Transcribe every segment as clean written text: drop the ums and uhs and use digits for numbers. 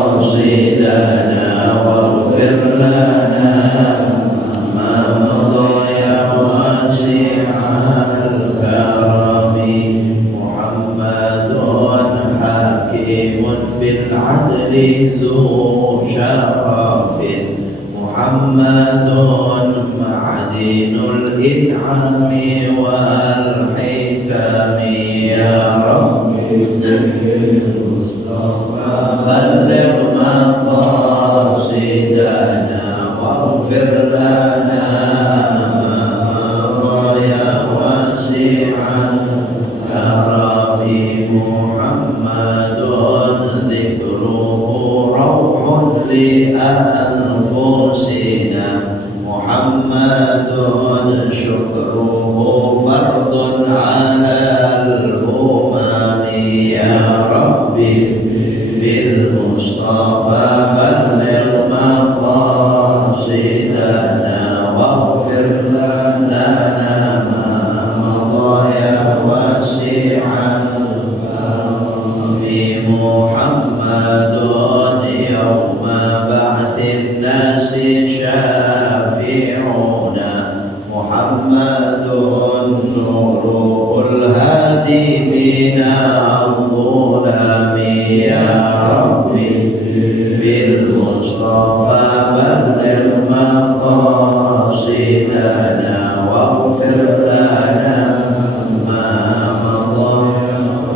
مقاصدنا واغفر لنا ما مضى يا واسع الكرم محمد حكيم بالعدل ذو شرف محمد معدن الإنعام والحكم يا رب بلغ مقاصدنا واغفر لنا ما مضى يا واسع الكرم محمد ذكره روح لأنفسنا محمد شكره فرض على الأمم يا ربي بالمصطفى بلغ مقاصدنا واغفر لنا ما مضى يا واسع الكرم محمد يوم بعث الناس شافعنا محمد نور الهادي من الظلام يا ربي بالمصطفى بلغ مقاصدنا واغفر لنا ما مضى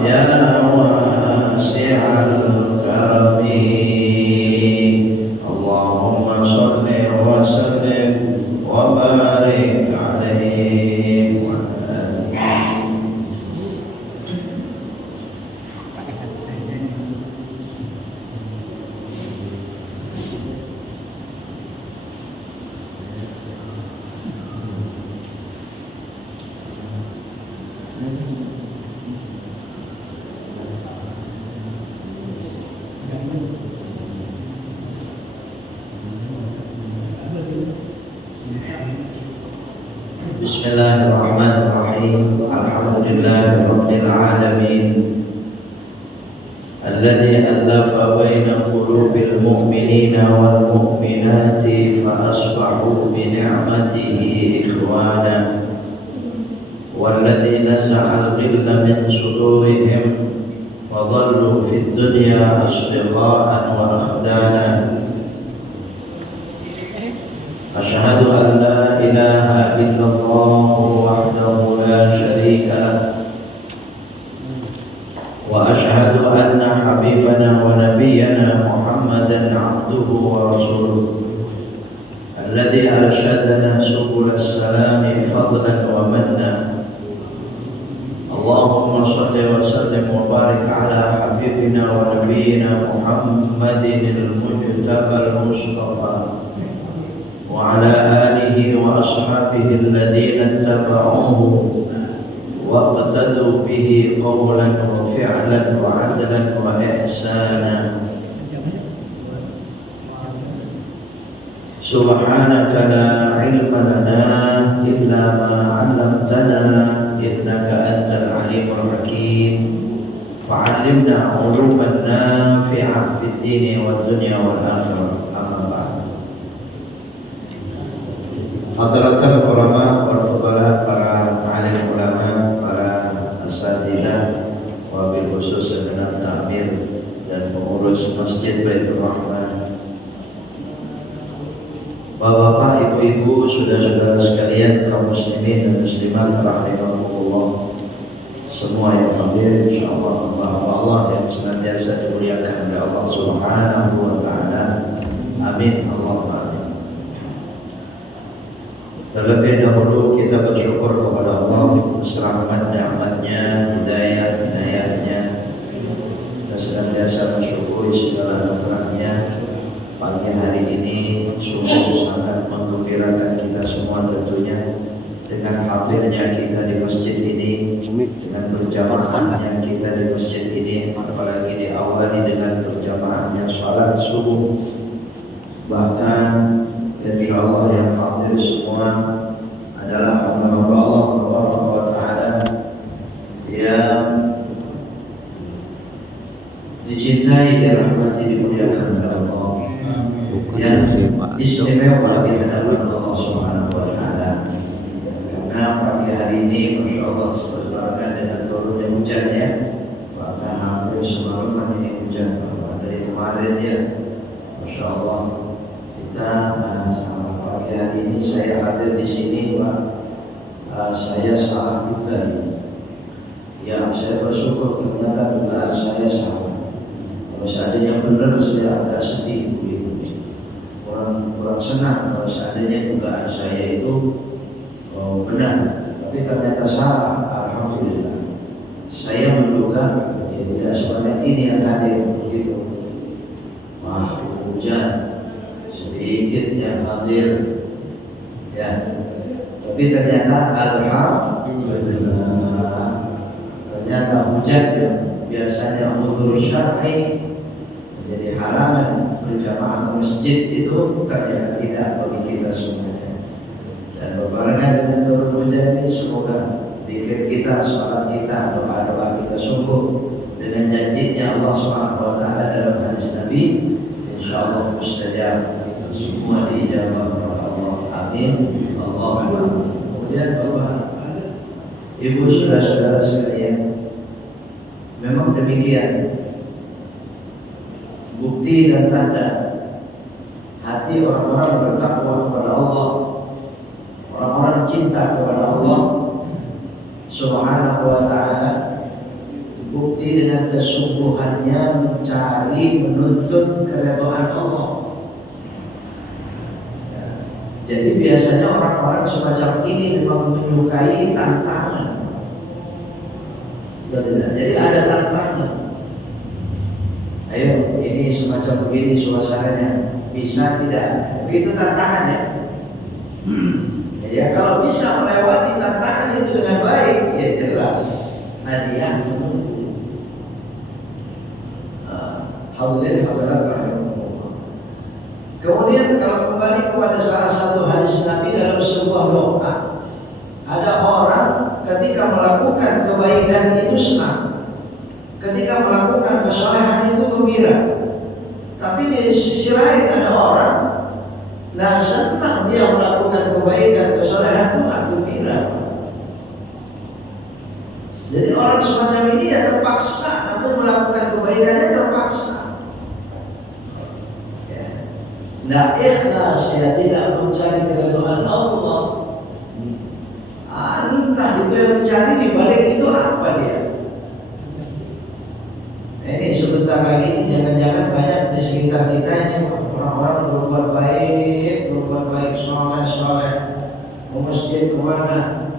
يا واسع الكرم اللهم صل وسلم وبارك عليه وعلى آله. Bismillahirrahmanirrahim. Alhamdulillahirabbil alamin. Alladzi alafa baina qulubil mu'minina wal mu'minati fa asbahu bi ni'matihi ikhwana. Walladzi naza'a al-ghilla min sudurihim wa dhallu fid dunya asdiqa'an wa akhdana. Asyhadu an la ilaha illallah wahdahu la syarika lah wa asyhadu anna habibana wa nabiyyana Muhammadan abduhu wa rasuluh alladzi arsyadana subul as-salami fadlan wa manna. Allahumma shalli wa sallim wa barik ala habibina wa nabiyyina Muhammadin al-mujtaba al-mustafa وعلى آله وأصحابه الذين اتبعوه واقتدوا به قولا وفعلا وعدلا وإحسانا. سبحانك لا علم لنا إلا ما علمتنا إنك أنت العليم الحكيم فعلمنا علوما نافعة في الدين والدنيا والآخرة. أما بعد. Hadratul ulama wal fudala, para alim ulama, para asatidzah, wabil khusus segenap takmir dan pengurus Masjid Baitur Rahman, Bapak-bapak, ibu-ibu, saudara-saudara sekalian, kaum muslimin dan muslimat rahimakumullah, semua yang hadir, insyaallah Allah yang senantiasa dimuliakan oleh Allah Subhanahu wa taala. Amin Allahumma. Terlebih dahulu kita bersyukur kepada Allah atas rahmat nikmatnya, hidayahnya, dan senantiasa bersyukuri segala anugerahnya. Pagi hari ini sungguh sangat menggembirakan kita semua tentunya dengan hadirnya kita di masjid ini, dengan berjamaahnya kita di masjid ini, apalagi diawali dengan berjamaahnya salat subuh. Bahkan insyaallah yang hadir semua adalah hamba-hamba Allah Subhanahu wa taala yang dicintai, dirahmati, dimuliakan oleh Allah, yang istimewa di hadapan Allah Subhanahu wa Ta'ala. Karena pagi hari ini, masya Allah, berbarengan dengan turunnya hujan ya, bahkan hampir semalaman ini hujan, dari kemarin ya, masya Allah. Kita sama pagi hari ini saya hadir di sini, Pak. Saya salah duga. Ya, saya bersyukur ternyata dugaan saya salah. Kalau seandainya benar, saya agak sedih begitu. Kurang senang kalau seandainya dugaan saya itu benar, tapi ternyata salah. Alhamdulillah. Saya menduga ya, tidak sebanyak ini yang hadir begitu. Wah, hujan sedikit yang hadir, ya. Tapi ternyata alhamdulillah. Ternyata hujan yang biasanya udhur syar'i menjadi halangan berjamaah ke masjid itu ternyata tidak bagi kita semuanya. Dan berbarengan dengan turun hujan ini, semoga zikir kita, salat kita, doa-doa kita sungguh dengan janjinya Allah SWT dalam hadis Nabi, insyaallah mustajab, semua diijabah oleh Allah. Amin. Allahumma. Kemudian Bapak, Ibu, saudara-saudara sekalian, memang demikian bukti dan tanda hati orang-orang bertakwa kepada Allah, orang-orang cinta kepada Allah Subhanahu wa Ta'ala, bukti dengan kesungguhannya mencari, menuntut keridhaan Allah. Jadi biasanya orang-orang semacam ini memang menyukai tantangan. Jadi ada tantangan. Ayo, ini semacam begini suasananya, bisa tidak? Begitu tantangannya. Ya, kalau bisa melewati tantangan itu dengan baik, ya jelas hadiah. Hadirin hadirat rahimahullah. Kemudian kalau kembali kepada salah satu hadis Nabi dalam sebuah doa, ada orang ketika melakukan kebaikan itu senang, ketika melakukan kesalehan itu gembira. Tapi di sisi lain ada orang, nah senang dia melakukan kebaikan, kesalehan itu nggak gembira. Jadi orang semacam ini ya terpaksa untuk melakukan kebaikannya, terpaksa. Nah, ikhlas ya, tidak mencari keridhaan Allah. Entah itu yang dicari di balik itu apa dia. Ini sebentar lagi ini jangan-jangan banyak di sekitar kita ini orang-orang berbuat baik, soleh, mau masjid kemana.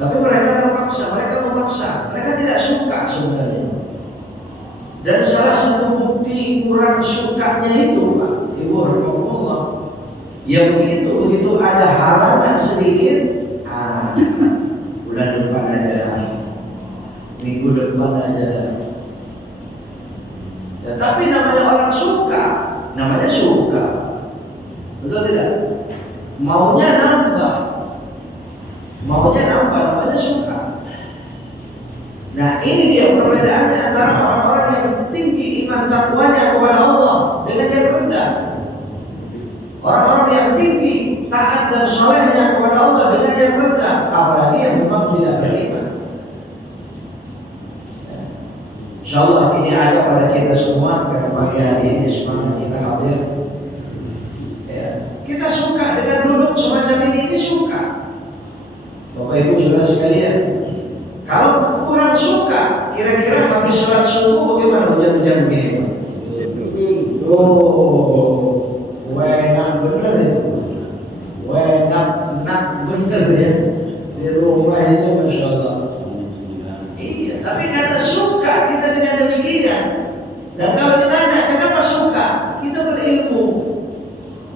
Tapi mereka memaksa, mereka tidak suka sebenarnya. Dan salah satu bukti kurang sukanya itu, Pak, Ibu rahimahullah, ya begitu ada halangan sedikit, bulan depan aja, minggu depan aja. Ya, tapi namanya orang suka, betul tidak? Maunya nambah, namanya suka. Nah, ini dia perbedaannya antara orang-orang yang tinggi iman takwanya kepada Allah dengan yang rendah. Orang-orang yang tinggi taat dan solehnya kepada Allah dengan yang rendah, apalagi yang memang tidak beriman. InsyaAllah ini ada pada kita semua. Karena pagi hari ini semangat kita hadir ya. Kita suka dengan duduk semacam ini suka. Bapak Ibu saudara sekalian, kalau kurang suka, kira-kira habis sholat subuh bagaimana hujan-hujan begini, Pak? Enak bener itu. Enak bener ya. Di rumah itu Masya Allah. Iya, tapi karena suka kita dengan demikian. Dan kalau ditanya kenapa suka, kita berilmu.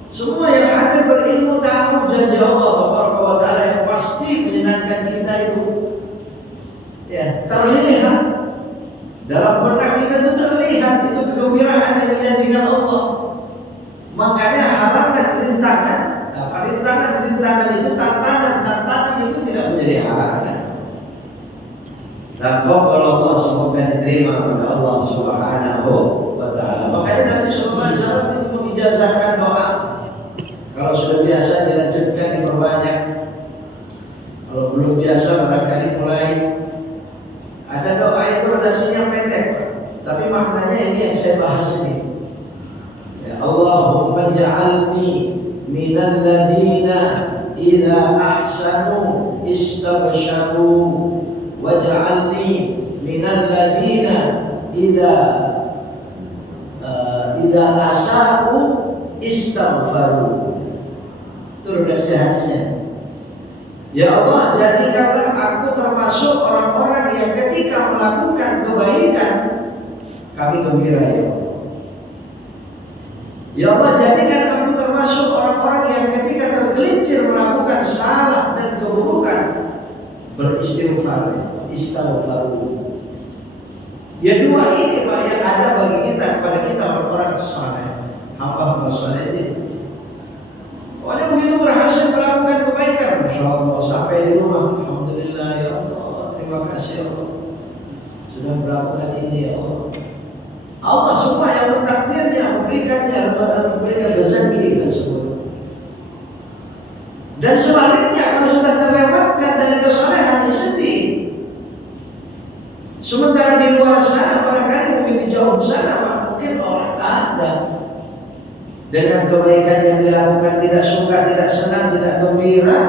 Semua yang hadir berilmu tahu janji Allah Taala yang pasti menyenangkan kita itu. Ya, terlihat dalam benak kita itu, terlihat itu kegembiraan yang dijanjikan Allah. Makanya halangan rintangan itu, tantangan itu tidak menjadi halangan. Taqabbal Allah Allah semoga diterima oleh Allah Subhanahu wa taala. Makanya Nabi sallallahu alaihi wasallam itu mengijazahkan doa. Kalau sudah biasa dilanjutkan diperbanyak. Kalau belum biasa barangkali mulai. Ada doa itu redaksinya pendek, tapi maknanya ini yang saya bahas ini. Ya Allahumma ja'alni minal ladina idza ahsanu istabsharu waj'alni minal ladina idza asa'u istaghfaru. Itu redaksi hadisnya. Ya Allah, jadikanlah aku termasuk orang-orang yang ketika melakukan kebaikan kami gembira ya Allah. Ya Allah, jadikan aku termasuk orang-orang yang ketika tergelincir melakukan salah dan keburukan beristighfar, istighfar. Ya dua ini Pak yang ada bagi kita, kepada kita orang-orang saleh, hamba-hamba saleh ini. Pokoknya begitu berhasil melakukan kebaikan, Masya Allah, sampai di rumah, alhamdulillah ya Allah, terima kasih ya Allah, sudah melakukan ini ya Allah. Allah semua yang mentakdirnya, memberikan rezeki kita semua. Dan sebaliknya kalau sudah terlewatkan dari kesalahan, sedih. Sementara di luar sana, barangkali mungkin di jauh sana, mungkin orang ada dengan kebaikan yang dilakukan tidak suka, tidak senang, tidak gembira.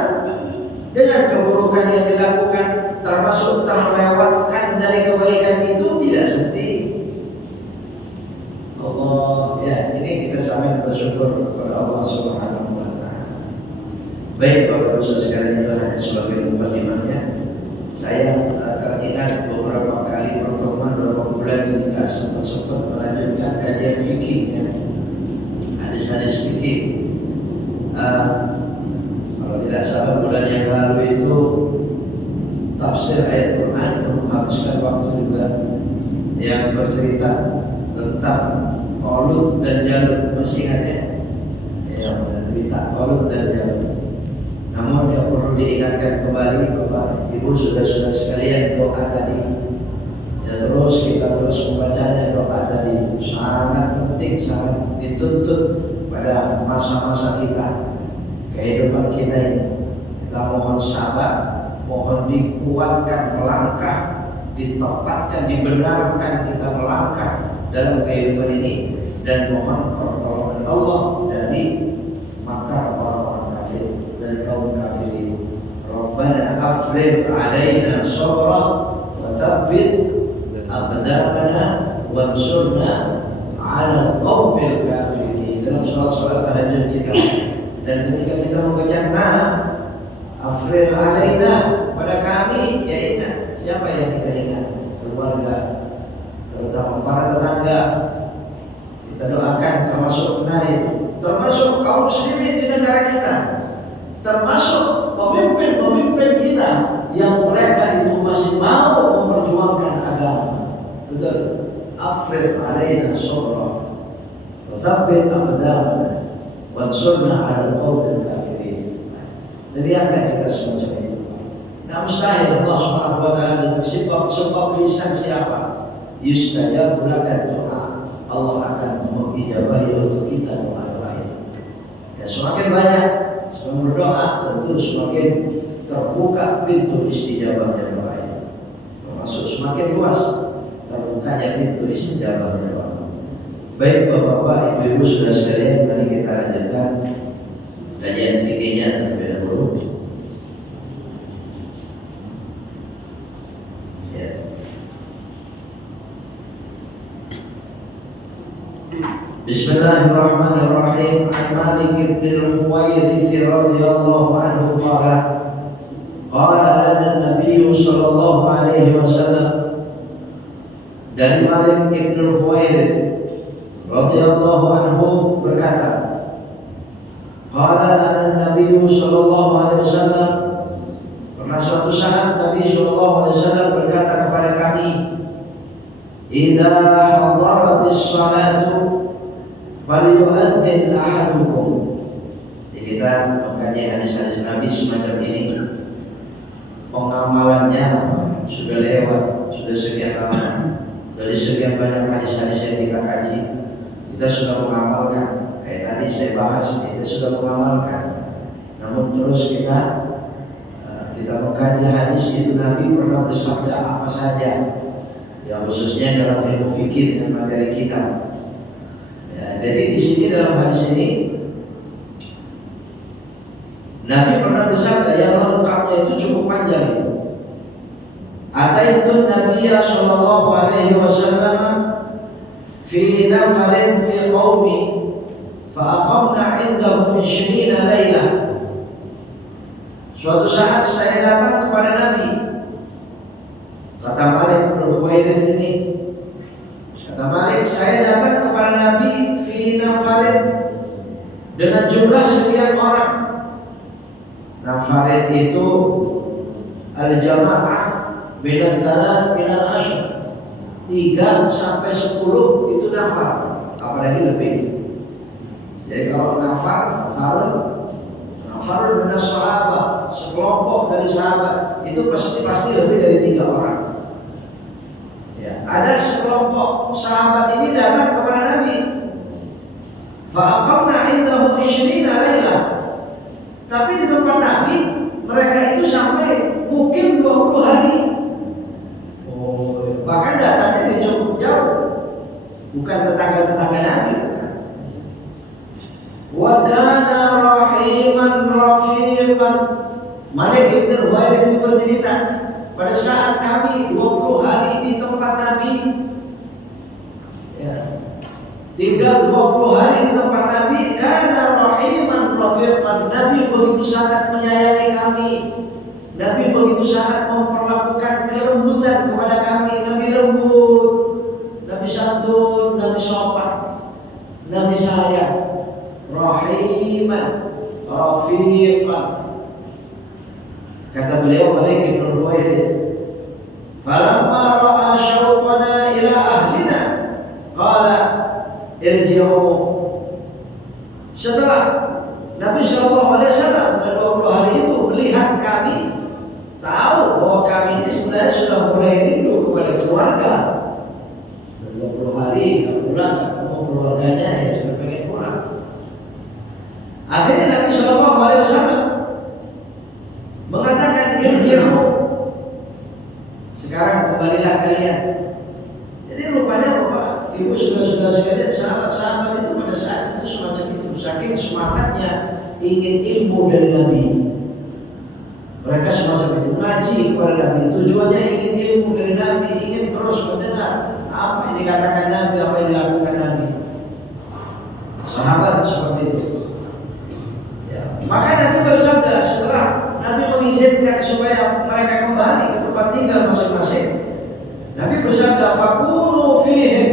Dengan keburukan yang dilakukan termasuk terlewatkan dari kebaikan itu tidak sedih. Allah ya, ini kita sangat bersyukur kepada Allah Subhanahu wa taala. Baik Bapak Ibu sekalian, itu hanya sebagai mukadimahnya. Saya teringat beberapa kali pertemuan beberapa bulan ini tidak sempat melanjutkan kajian fikih ya. Hadis-hadis fikih. Kalau tidak salah bulan yang lalu itu tafsir ayat Quran itu menghabiskan waktu juga yang bercerita tentang Talut dan Jalut, masih ingat ya? Yang bercerita Talut dan Jalut. Namun yang perlu diingatkan kembali Bapak Ibu saudara-saudara sekalian, doa tadi ya, terus kita terus membacanya. Doa tadi sangat penting, sangat dituntut pada masa-masa kita, kehidupan kita ini. Kita mohon sabar, mohon dikuatkan melangkah, ditempatkan, dibenarkan kita melangkah dalam kehidupan ini, dan mohon pertolongan Allah dari makar orang-orang kafir, dari kaum kafirin. Rabbana afrigh alaina sabra wa tsabbit aqdamana wansurna 'ala qaumil kafirin. Dalam salat tahajud kita, dan ketika kita membaca afrigh alaina, pada kami, ya ingat siapa yang kita ingat? Keluarga, terutama para tetangga. Kita doakan termasuk termasuk kaum muslimin di negara kita, termasuk pemimpin-pemimpin kita yang mereka itu masih mau memperjuangkan agama. Betul. Afrigh alaina sabra wa tsabbit aqdamana wansurna 'ala al-qaumil kafirin. Jadi akan kita semacam itu. Nah, mustahil Allah Subhanahu wa taala dengan sebab lisan siapa? Yustajab laka doa. Allah akan mengijabahi untuk kita doa-doa itu. Ya, semakin banyak semakin berdoa, tentu semakin terbuka pintu istijabahnya doa itu. Termasuk semakin luas terbukanya pintu istijabahnya doa. Baik Bapak-bapak, Ibu-ibu sudah sekalian, mari kita lanjutkan kajian fikihnya terlebih dahulu. Bismillahirrahmanirrahim. An Malik bin Al-Huwairits radhiyallahu anhu qala lana an-nabiy sallallahu alaihi wasallam. Dari Malik bin Al-Huwairits radhiyallahu anhu berkata, qala lana an-nabiy sallallahu alaihi wasallam, pernah suatu saat Nabi sallallahu alaihi wasallam berkata kepada kami, idza hadaratis salatu falyu'adzin ahadukum. Jadi kita mengkaji hadis-hadis Nabi semacam ini, pengamalannya sudah lewat, sudah sekian lama, dari sekian banyak hadis-hadis yang kita kaji, kita sudah mengamalkan. Kayak tadi saya bahas, kita sudah mengamalkan. Namun terus kita mengkaji hadis itu, Nabi pernah bersabda apa saja, ya khususnya dalam ilmu fikih dan materi kita. Ya, jadi di sini dalam hadis ini Nabi pernah bersabda yang lengkapnya itu cukup panjang. Ataitu Nabiya sallallahu alaihi wasallam fi nafarin fi qaumi fa aqamna indahu 20 lailah. Suatu saat saya datang kepada Nabi. Kata Malik bin Huwairits ini, kata Malik, saya datang kepada Nabi fi nafarin dengan jumlah sekian orang. Nafarin itu al-jamaah bina thalath minal ashr, 3 sampai 10 itu nafar, apalagi lebih. Jadi kalau nafarun minas sahabat, sekelompok dari sahabat, itu pasti lebih dari 3 orang. Ya, ada sekelompok sahabat ini datang kepada Nabi. Fa aqamna indahu 20 lailah. Tapi di tempat Nabi mereka itu sampai mungkin 20 hari. Bahkan datangnya dari cukup jauh, bukan tetangga-tetangga Nabi. Wa kana rahiman rafiqan. Malik bin Huwairits ini bercerita, pada saat kami 20 hari di tempat Nabi, ya, tinggal 20 hari di tempat Nabi, kana rahiman rafiqan. Nabi begitu sangat menyayangi kami. Nabi begitu sangat memperlakukan kelembutan kepada kami. Nabi lembut, Nabi santun, Nabi sopan, Nabi sayang. Rahiman rafiqan. Kata beliau Malik bin Huwairits, falamma ra'a syauqana ila ahlina qala irji'u. Setelah Nabi SAW setelah 20 hari itu melihat kami, tahu bahwa kami ini sebenarnya sudah mulai rindu kepada keluarga. 20 hari nggak pulang, mau keluarganya ya sudah pengen pulang. Akhirnya Nabi SAW mengatakan irji'u, sekarang kembalilah kalian. Jadi rupanya Bapak Ibu sudah sekalian, sahabat-sahabat itu pada saat itu semacam itu, saking semangatnya ingin ilmu dari Nabi. Mereka semacam itu ngaji kepada Nabi, tujuannya ingin ilmu dari Nabi, ingin terus mendengar apa yang dikatakan Nabi, apa yang dilakukan Nabi. Sahabat seperti itu. Ya. Maka Nabi bersabda setelah Nabi mengizinkan supaya mereka kembali ke tempat tinggal masing-masing. Nabi bersabda, fakunu fihim.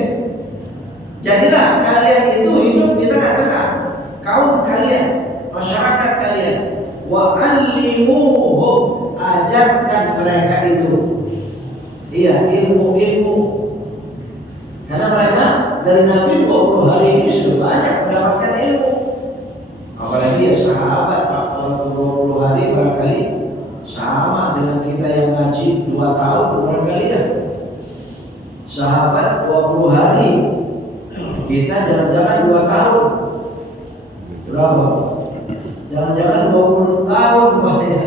Jadilah kalian itu hidup di tengah-tengah kaum kalian, masyarakat kalian. Wa allimuhum, ajarkan mereka itu. Iya, ilmu-ilmu. Karena mereka dari Nabi 20 hari ini sudah banyak mendapatkan ilmu. Apalagi ya sahabat 20 hari barangkali sama dengan kita yang ngaji 2 tahun barangkali ya. Sahabat 20 hari, kita jangan-jangan 2 tahun. Berapa? Jangan-jangan 20 tahun bahaya.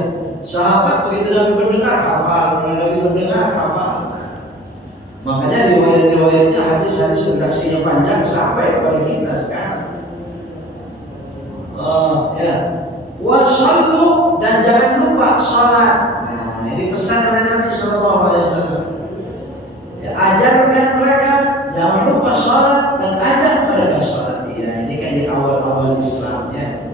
Sahabat begitu Nabi mendengar hafal, Nabi mendengar hafal. Makanya riwayat-riwayatnya hadis-hadis redaksinya panjang sampai kepada kita sekarang. Ya. Wasallu, dan jangan lupa sholat. Nah, ini pesan oleh Nabi SAW. Ya, ajarkan mereka jangan lupa sholat dan ajak mereka sholat. Ya, ini kan di awal-awal Islam ya.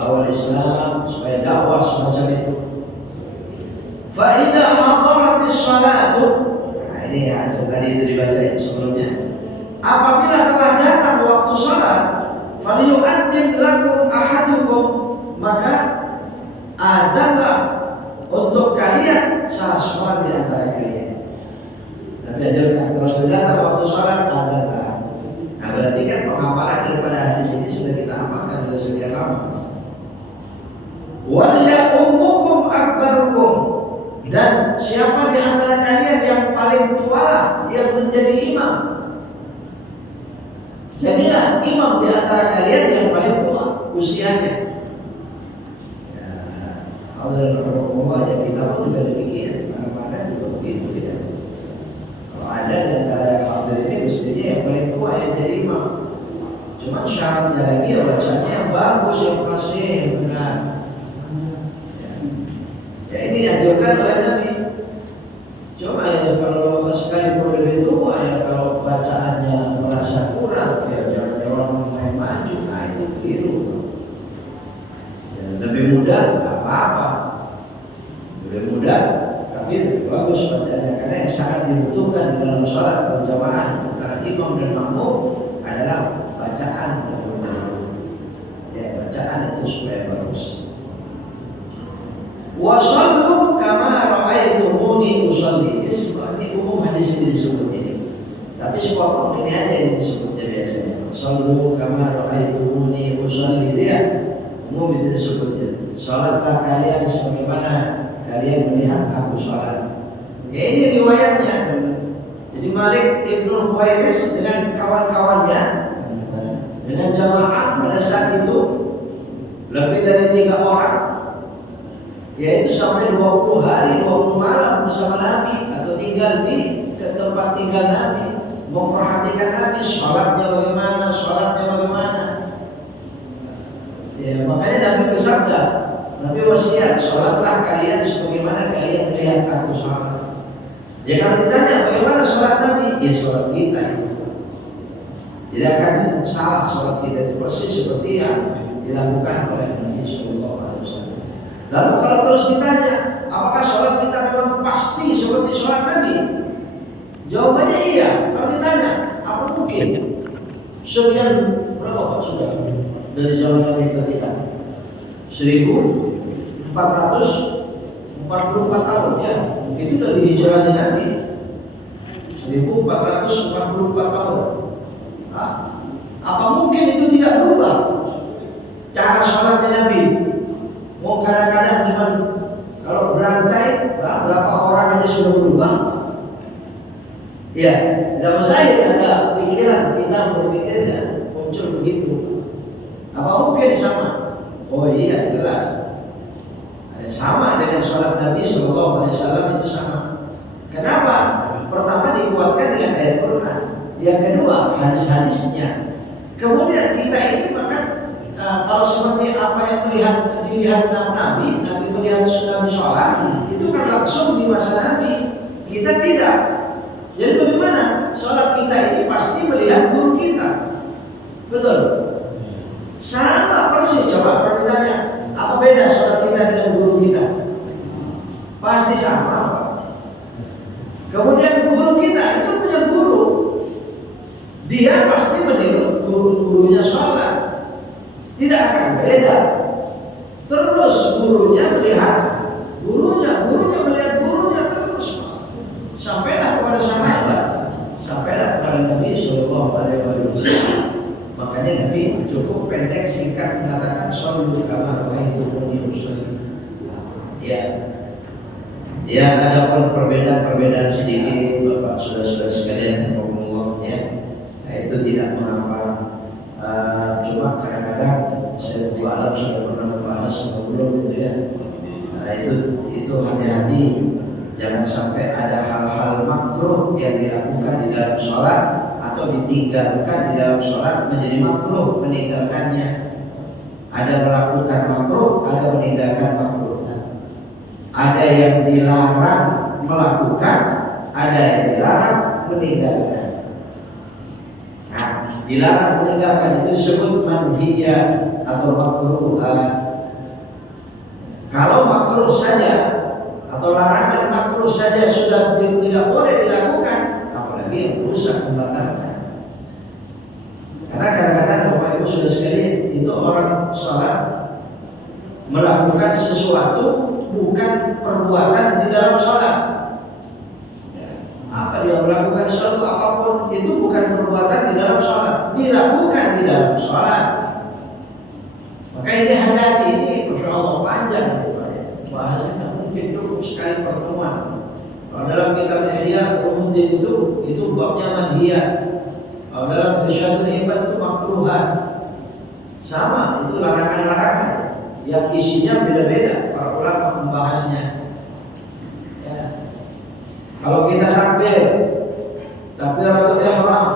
Awal Islam supaya dakwah semacam itu. Fa idza hadaratis shalatu, nah ini ya tadi itu dibacain sebelumnya. Apabila telah datang waktu salat, falyu'adzin lakum ahadukum, maka adzanlah untuk kalian salah seorang di antara kalian. Nabi ajarkan kalau sudah datang waktu salat adzanlah. Nah, berarti kan penghafalan daripada hadis ini sudah kita amalkan dari sekian lama. Wal ya'ummukum akbarukum, dan siapa di antara kalian yang Jadilah imam di antara kalian yang paling tua usianya. Ya, Allah ya, kita pun juga demikian. Mana juga begitu ya. Kalau ada di antara yang hadir ini mestinya yang paling tua yang jadi imam. Cuma syaratnya lagi ya bacanya yang bagus, yang fasih, benar. Ya ini dianjurkan oleh Nabi. Cuma ya kalau sekalipun lebih tua ya kalau bacaannya merasa kurang ya jangan orang main maju, nah itu keliru. Ya, lebih mudah nggak apa-apa, lebih mudah tapi lebih bagus bacaannya karena yang sangat dibutuhkan di dalam sholat berjamaah antara imam dan makmum adalah bacaan terlebih dahulu. Ya bacaan itu supaya bagus. Wasallu kama ra'aitumuni usalli. Ini umum hadis ini disebut ini. Tapi sepotong ini aja yang disebutnya biasanya. Wasallu kama ra'aitumuni usalli, dia umum itu disebutnya. Salatlah kalian sebagaimana kalian melihat aku salat. Ya ini riwayatnya. Jadi Malik Ibnu Huwairis dengan kawan-kawannya dengan jamaah pada saat itu lebih dari 3 orang, yaitu sampai 20 hari 20 malam bersama Nabi atau tinggal di tempat tinggal Nabi, memperhatikan Nabi sholatnya bagaimana. Ya, makanya Nabi bersabda, Nabi wasiat, sholatlah kalian sebagaimana kalian melihat aku sholat. Ya kalau ditanya bagaimana sholat Nabi, ya sholat kita itu tidak akan salah, sholat kita itu persis seperti yang dilakukan oleh Nabi Sallallahu Alaihi Wasallam. Lalu kalau terus ditanya, apakah sholat kita memang pasti seperti sholat Nabi? Jawabannya iya. Kalau ditanya, apa mungkin? Sekian berapa Pak sudah dari zaman Nabi ke kita? 1444 tahun ya. Itu dari hijrahnya Nabi. 1444 tahun. Nah, apa mungkin itu tidak berubah? Cara sholatnya Nabi. Mau kadang-kadang cuma kalau berantai berapa orang aja sudah berubah. Ya, tidak mustahil ada pikiran kita berpikirnya muncul begitu. Apa mungkin sama? Oh iya jelas. Sama dengan sholat Nabi Sallallahu Alaihi Wasallam itu sama. Kenapa? Pertama dikuatkan dengan ayat Quran. Yang kedua hadis-hadisnya. Kemudian kita ini bahkan kalau seperti apa yang dilihat Nabi melihat Nabi sholat, itu kan langsung di masa Nabi. Kita tidak. Jadi bagaimana? Sholat kita ini pasti melihat guru kita. Betul? Sama persis. Coba kalau ditanya, apa beda sholat kita dengan guru kita? Pasti sama. Kemudian guru kita itu punya guru. Dia pasti meniru gurunya sholat. Tidak akan beda. Terus gurunya melihat gurunya melihat gurunya terus. Sampailah kepada sahabat, sampailah kepada Nabi Sallallahu Alaihi Wasallam. Makanya Nabi cukup pendek singkat mengatakan shollu kama ra'aitumuni usolli. Ya ada pun perbedaan sedikit Bapak saudara-saudara sekalian, ya. Nah, itu tidak mengapa. Cuma kadang-kadang saya alam sudah pernah membahas sebelum itu ya. Nah, itu hati-hati, jangan sampai ada hal-hal makruh yang dilakukan di dalam sholat atau ditinggalkan di dalam sholat menjadi makruh meninggalkannya. Ada melakukan makruh, ada meninggalkan makruh. Ada yang dilarang melakukan, ada yang dilarang meninggalkan. Nah, dilarang meninggalkan itu disebut manhiyah atau makruhan. Kalau makruh saja atau larangan makruh saja sudah tidak boleh dilakukan, apalagi yang rusak membatalkan. Karena kadang-kadang Bapak Ibu sudah sekalian, itu orang sholat melakukan sesuatu bukan perbuatan di dalam sholat. Apa dia melakukan sesuatu apapun itu bukan perbuatan di dalam sholat, dilakukan di dalam sholat. Maka ini hati-hati, ini Masya Allah panjang bahasanya, mungkin cukup sekali pertemuan. Kalau dalam kitab Ihya Ulumuddin itu babnya manhiyah. Kalau dalam irsyadul ibad itu makruhan. Sama, itu larangan-larangan yang isinya beda-beda. Para ulama membahasnya. Ya. Kalau kita takbiratul ihram,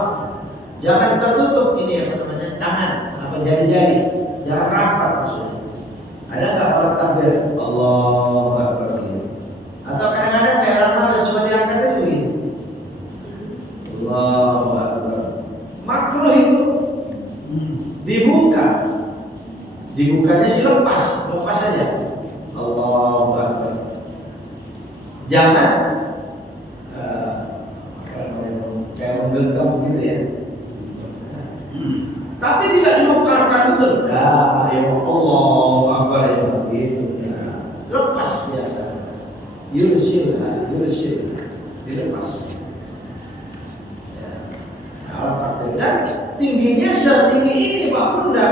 jangan tertutup ini tangan, jari-jari, jangan rapat maksudnya. Ada nggak orang takbir? Allahu Akbar. Atau kadang-kadang kayak orang malas cuma diangkat aja begini. Allahu Akbar. Makruh itu. Dibukanya sih lepas saja. Allahu Akbar. Jangan kayak menggenggam gitu ya. Tapi tidak dimekarkan betul. Ya Allahu Akbar ya gitu. Lepas biasa. Yursil, dilepas. Ya. Dan tingginya setinggi ini Pak Bunda.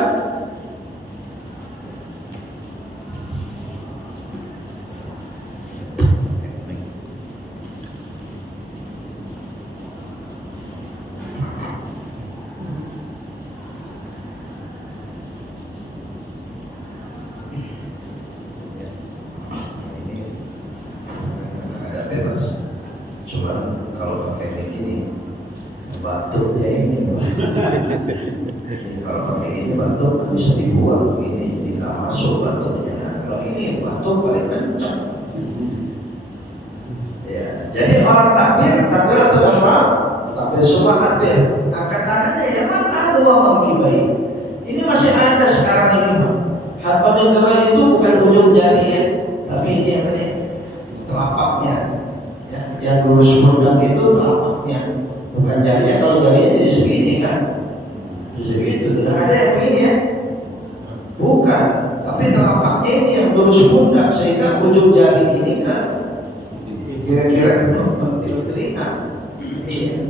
Bisa dibuang ini, tidak masuk batuknya. Kalau ini batuk paling kencang. Ya, jadi orang takbiratul ihram, takbir semua takbir, angkat tangannya ya mana dua mangkibai. Ini masih ada sekarang ini Pak. Hamba mangkibai itu bukan ujung jari ya, tapi ini apa nih? Telapaknya. Ya, yang lurus pundak itu telapaknya, bukan jarinya. Kalau jarinya jadi segini kan, segitu. Tidak ada yang begini ya. Bukan, tapi telapaknya ini yang lurus pundak sehingga ujung jari ini kan kira-kira itu telinga. Iya.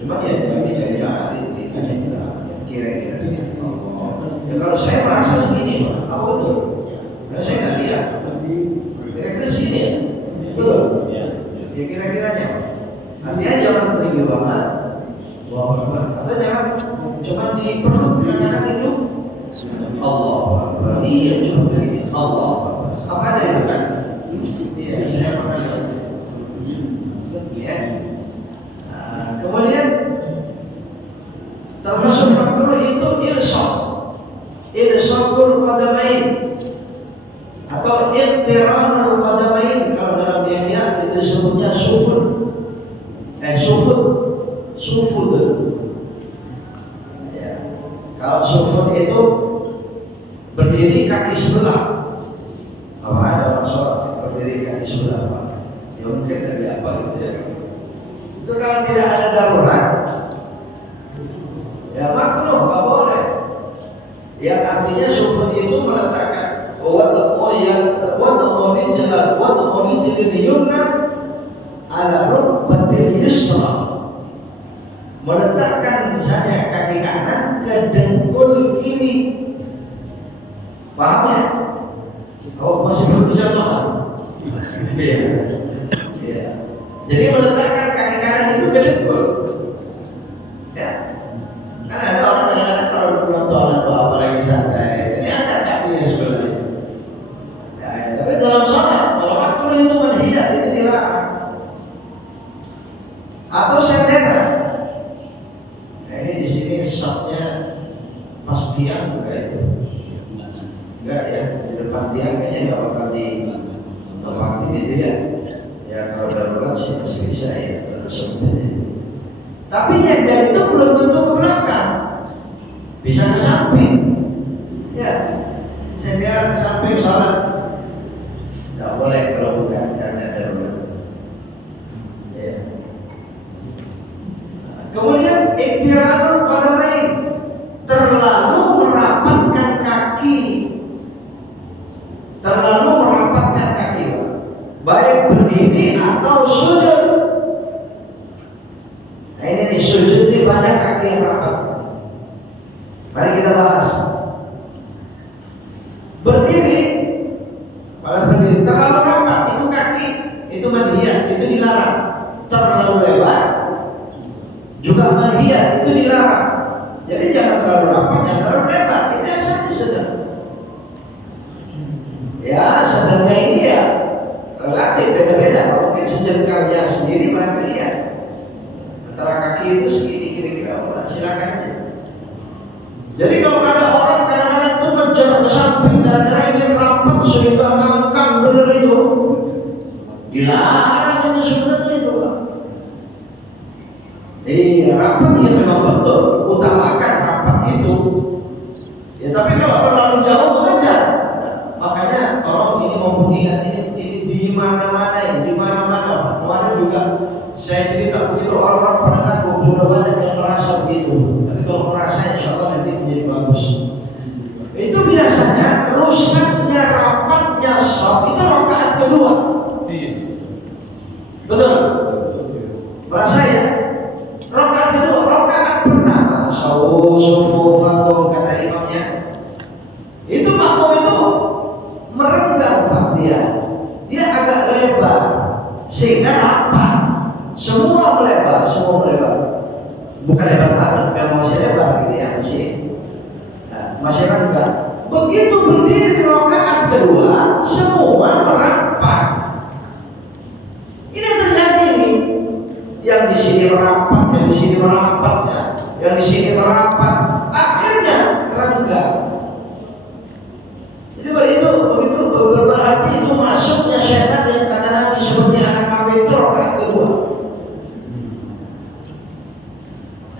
Cuma ya ini jari-jari kira-kira sih. Ya kalau saya merasa segini Pak, apa betul? Karena saya nggak lihat. Kira-kira segini ya, betul? Ya kira-kiranya. Artinya jangan tinggi banget, atau jangan cuma di perut kadang-kadang itu. Allah Akbar. Iya cuma begini. Allah Akbar. Apa ada itu kan? Iya saya pernah lihat. Ya. Kemudian termasuk makruh itu ilsaqul qadamain atau iqtiranul qadamain. Kalau dalam Ihya itu disebutnya sufud. Ya. Kalau sufud itu berdiri kaki sebelah. Apa ada orang sholat berdiri kaki sebelah Pak? Ya mungkin dari apa gitu ya. Itu kalau tidak ada darurat, ya makruh, nggak boleh. Yang artinya sufud itu meletakkan original yumna ala rukbatil yusra. Meletakkan misalnya kaki kanan ke dengkul kiri. Paham ya? Oh masih belum contoh. Iya. Jadi meletakkan kaki kanan itu ke dengkul. Ya. Kan ada orang kadang-kadang kalau nonton atau apalagi santai, ini angkat kakinya sebenarnya. Ya, tapi dalam sholat, kalau makruh itu menghidap itu dilarang. Atau senderan. Nah ini di sini shotnya pas tiang juga itu. Enggak ya, di depan tiang kayaknya nggak bakal ditempatin itu ya. Ya kalau darurat sih masih bisa ya, sebenarnya. Tapi nyender itu belum tentu ke belakang, bisa ke samping. Ya, senderan ke samping sholat nggak boleh kalau bukan karena darurat. Ya. Kemudian ikhtiarul qadamain, terlalu merapatkan kaki, baik berdiri atau sujud. Nah ini nih, sujud ini banyak kaki yang rapat. Mari kita bahas. Berdiri, pada berdiri terlalu rapat itu kaki, itu manhiyat, itu dilarang. Terlalu lebar juga manhiyat. dia itu dilarang. Jadi jangan terlalu rapat, jangan terlalu lebar. Ini saja sedang. Ya sedangnya ini ya relatif beda-beda. Mungkin sejengkalnya sendiri barangkali ya antara kaki itu segini kira-kira, silakan aja. Jadi kalau ada orang kadang-kadang tuh mencoba ke samping gara-gara ingin rapat sehingga ngangkang bener itu, dilarang itu sebenarnya itu, Pak. Rapat ya memang betul, utamakan rapat itu. Ya tapi kalau terlalu jauh mengejar, makanya tolong ini mau mengingat ini di mana-mana ya, di mana-mana. Kemarin juga saya cerita begitu, orang-orang pada ngaku sudah banyak yang merasa begitu. Tapi kalau merasa insya Allah nanti menjadi bagus. Itu biasanya rusaknya rapatnya shaf itu rakaat kedua. Iya. Betul. Merasa ya? Rakaat kedua, rakaat pertama sufufakum kata imamnya. Itu makmum itu merenggang Pak dia agak lebar sehingga rapat. Semua melebar. Bukan lebar banget, memang masih lebar gitu ya, masih renggang. Begitu berdiri rakaat kedua, semua merapat. Ini yang terjadi nih. Yang di sini merapat, yang di sini merapat, yang di sini merapat, akhirnya renggang. Jadi begitu berarti itu masuknya syaitan yang kata Nabi seperti anak kambing itu rakaat kedua.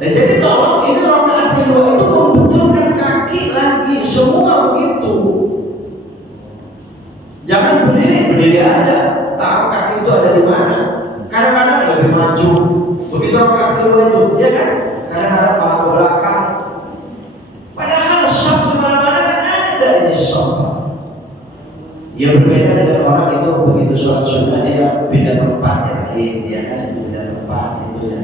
Jadi tolong ini rakaat kedua itu membetulkan kaki lagi, semua begitu. Jangan berdiri aja, tahu kaki itu ada di mana. Kadang-kadang lebih maju. Begitu rakaat kedua itu, ya kan? Kadang-kadang malah ke belakang. Padahal shaf di mana-mana kan ada ini shaf. Ya berbeda dengan orang itu begitu sholat sunnah dia beda tempat ya, dia kan beda tempat gitu ya.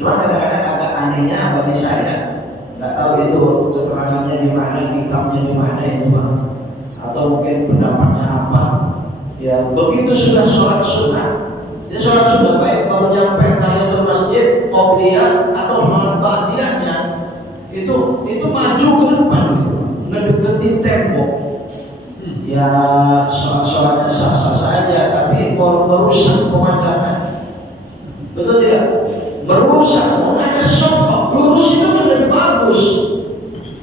Cuma kadang-kadang agak anehnya bagi saya, nggak tahu itu keterangannya di mana, kitabnya di mana itu Bang, atau mungkin pendapatnya apa. Ya begitu sudah sholat sunnah, dia sholat sunnah baik baru nyampe tahiyatul masjid, qobliyah atau sholat ba'diyahnya itu maju ke depan, ngedeketin tembok. Ya sholat-sholatnya sah-sah saja, tapi merusak pemandangan. Betul tidak? Merusak, ada sombong. Lurus itu lebih bagus.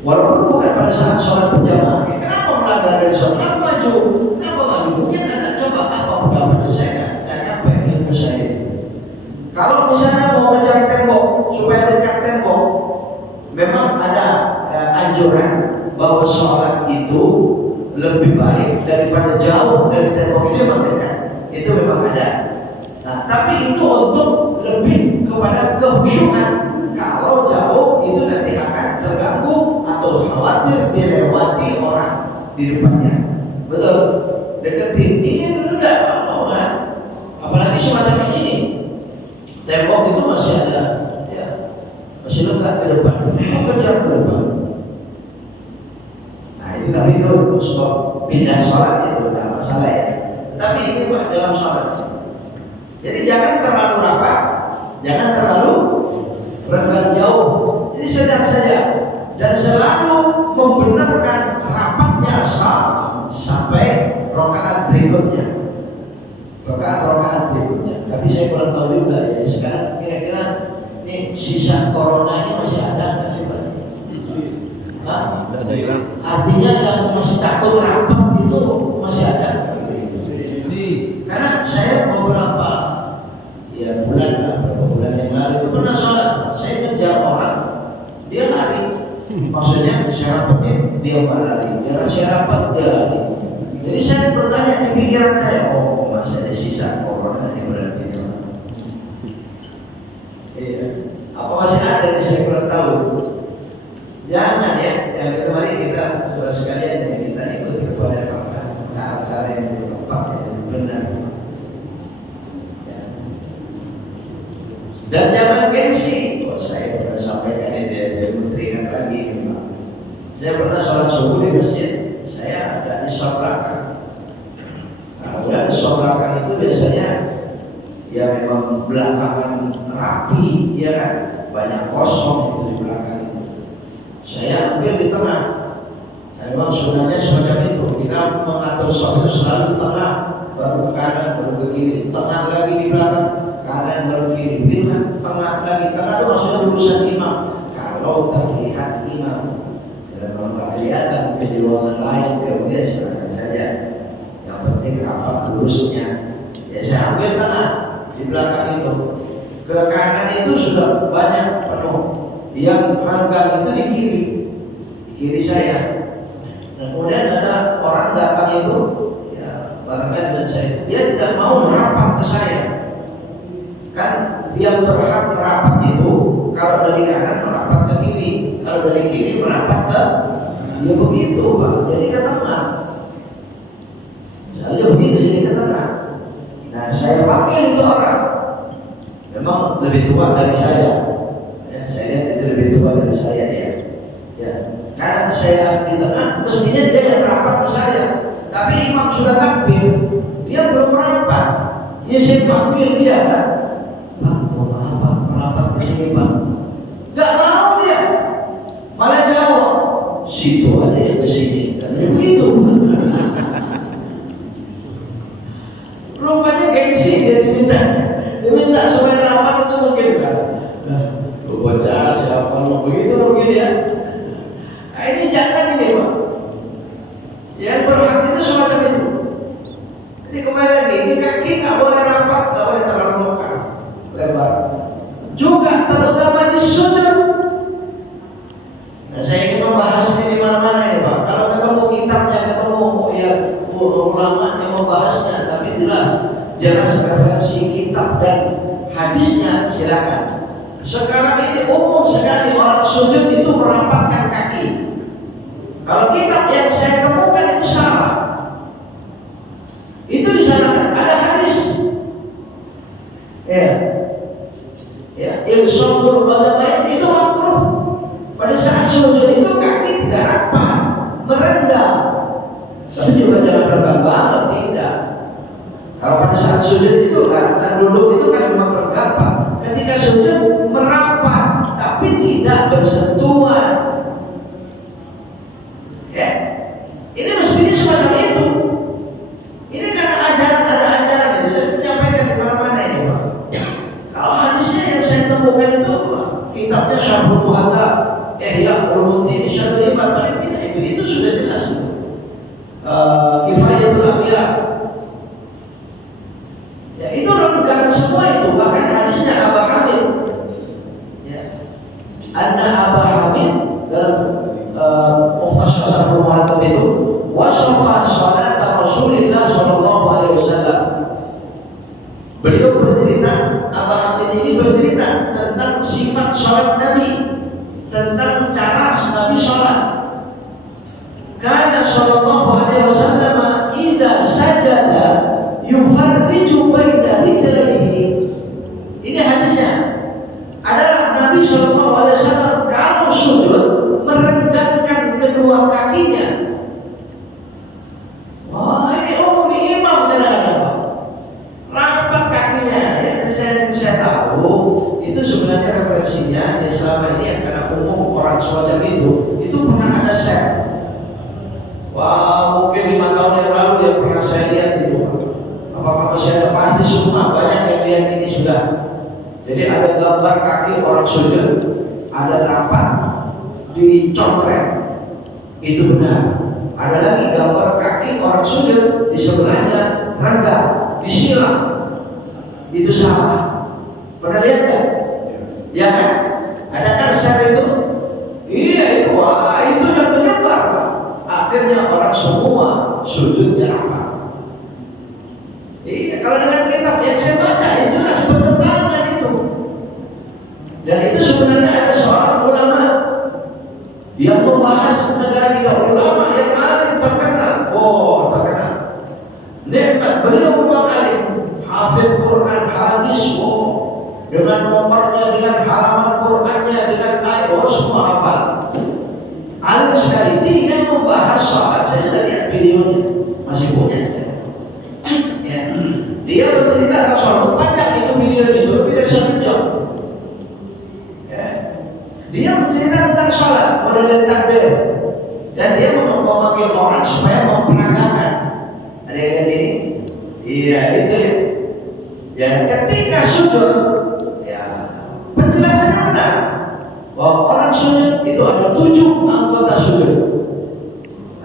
Walaupun bukan pada saat sholat berjamaah. Kenapa melanggar dari sholat? Maju. Kenapa maju? Mungkin ada coba apa pendapatnya saya dan apa ilmu saya. Kalau misalnya mau ngejar tembok supaya dekat tembok, memang ada anjuran bahwa sholat itu lebih baik daripada jauh dari tembok itu memang dekat. Itu memang ada. Nah, tapi itu untuk lebih kepada kehusyuan. Kalau jauh itu nanti akan terganggu atau khawatir dilewati orang di depannya. Betul. Deketin. Ini tidak apa-apa. Apalagi semacam ini. Tembok itu masih ada, ya, masih letak ke depan. Mau kejar ke depan. Tapi itu sebab pindah sholat itu tidak masalah ya. Tapi ini Pak dalam sholat. Jadi jangan terlalu rapat, jangan terlalu renggang jauh. Jadi sedang saja dan selalu membenarkan rapatnya shaf sampai rakaat berikutnya. Rakaat berikutnya. Tapi saya kurang tahu juga ya. Sekarang kira-kira ini sisa corona ini masih ada nggak sih Pak? Artinya yang masih takut rapat itu masih ada. Karena saya beberapa bulan yang lalu itu pernah sholat, saya kejar orang, dia lari. Maksudnya saya rapatin, dia lari. Saya rapat, dia lari. Jadi saya bertanya di pikiran saya, oh masih ada sisa corona ini berarti. Apa masih ada? Saya kurang tahu. Jangan ya, yang kemarin kita sekalian kita ikut kepada cara-cara yang tepat yang benar. Dan jangan gengsi. Saya pernah sampaikan itu ya, saya menterikan lagi. Saya pernah sholat subuh di masjid, saya ada di sobrakan. Nah, di sobrakan itu biasanya ya memang belakangan rapi, ya kan? banyak kosong itu di belakang itu. Saya ambil di tengah. Memang sebenarnya semacam itu. Kita mengatur sholat itu selalu tengah, baru ke kanan, baru ke kiri, tengah lagi di belakang, kanan baru kiri, bilang tengah lagi. Tengah itu maksudnya urusan imam. Kalau terlihat imam, dan kalau tak kelihatan di ruangan lain, ya silakan saja. Yang penting rapat lurusnya. Ya saya ambil tengah di belakang itu. Ke kanan itu sudah banyak penuh. Yang rangkang itu di kiri saya. Dan kemudian ada orang datang itu, ya barangkali dengan saya, dia tidak mau merapat ke saya. Kan yang berhak merapat itu kalau dari kanan merapat ke kiri, kalau dari kiri merapat ke, ya begitu Pak. Jadi ke tengah. Jadi begitu, jadi ke tengah. Nah saya panggil itu orang, memang lebih tua dari saya. Ya, saya lihat itu lebih tua dari saya ya. Ya. Karena saya di tengah, mestinya dia yang rapat ke saya. Tapi imam sudah takbir, dia belum rapat. Ya saya panggil dia kan, Pak, mau apa? Merapat ke sini Pak? Gak mau dia, malah jawab, situ aja yang ke sini. Dan begitu. Rupanya gengsi dia diminta supaya rapat itu mungkin kan? Bocah siapa mau begitu mungkin ya? Nah, ini jangan ini Pak. Yang berhak itu semacam itu. Jadi kembali lagi, ini kaki nggak boleh rapat, nggak boleh terlalu lebar. Juga terutama di sujud. Nah, saya ingin membahas ini di mana-mana ya Pak. Kalau ketemu kitabnya, ketemu ya ulama yang membahasnya, tapi jelas referensi kitab dan hadisnya silakan. Sekarang ini umum sekali orang sujud itu merapatkan kaki. Kalau kitab yang saya temukan itu salah. Itu disalahkan. Ada hadis. Ya, ilsaqul qadamain itu makruh. Pada saat sujud itu kaki tidak rapat, merenggang. Tapi juga jangan merenggang banget, tidak. Kalau pada saat sujud itu kan duduk itu kan cuma merenggang. Ketika sujud merapat, tapi tidak bersentuhan. Ya, ini mestinya semacam itu. Ini karena ada ajaran itu saya menyampaikan di mana-mana ini Pak. Kalau hadisnya yang saya temukan itu kitabnya Syarhul Muhatta, Ihya Ulumuddin, Syarhul Iman, paling tidak itu sudah jelas. Kifayatul Afya. Ya itu renggang semua itu, bahkan hadisnya Abu Hamid. Ya. Anna Abu Hamid dalam Mukhtasar Syarhul Muhatta itu wasafa salat Rasulullah sallallahu alaihi wasallam. Beliau bercerita, Abu Hamid ini bercerita tentang sifat salat Nabi, tentang cara Nabi salat. Karena sallallahu alaihi wasallam idza sajada yufarriju baina rijlaihi. Ini hadisnya. Adalah Nabi sallallahu alaihi wasallam kalau sujud merenggangkan kedua kakinya. Wah, ini di imam kadang-kadang rapat kakinya. Ya, saya tahu itu sebenarnya referensinya ya selama ini karena umum orang semacam itu pernah ada set. Wah, mungkin 5 tahun yang lalu ya pernah saya lihat itu. Apakah masih ada? Pasti semua banyak yang lihat ini sudah. Jadi ada gambar kaki orang sujud, ada rapat dicoret, itu benar. Ada lagi gambar kaki orang sujud di sebelahnya renggang, disilang, itu salah. Pernah lihat ya? Ya kan? Ada kan set itu? Iya itu, wah itu yang menyebar. Akhirnya orang semua sujudnya rapat. Iya, kalau dengan kitab yang saya baca itu jelas bertentangan itu. Dan itu sebenarnya ada seorang ulama yang membahas negara kita, ulama yang paling terkenal. Oh, terkenal. Nikmat beliau memang alim, hafid Quran, hadis, dengan nomornya, dengan halaman Qurannya, dengan ayat, semua hafal. Alim sekali. Dia membahas sholat. Saya sudah lihat videonya, masih punya saya. Ya. Dia bercerita tentang sholat. Panjang itu video itu, tidak 1 jam. Ya, cerita tentang sholat, mulai dari takbir, dan dia memanggil orang supaya memperagakan. Ada yang lihat ini? Iya, itu ya. Dan ketika sujud, ya penjelasannya benar bahwa orang sujud itu ada 7 anggota sujud.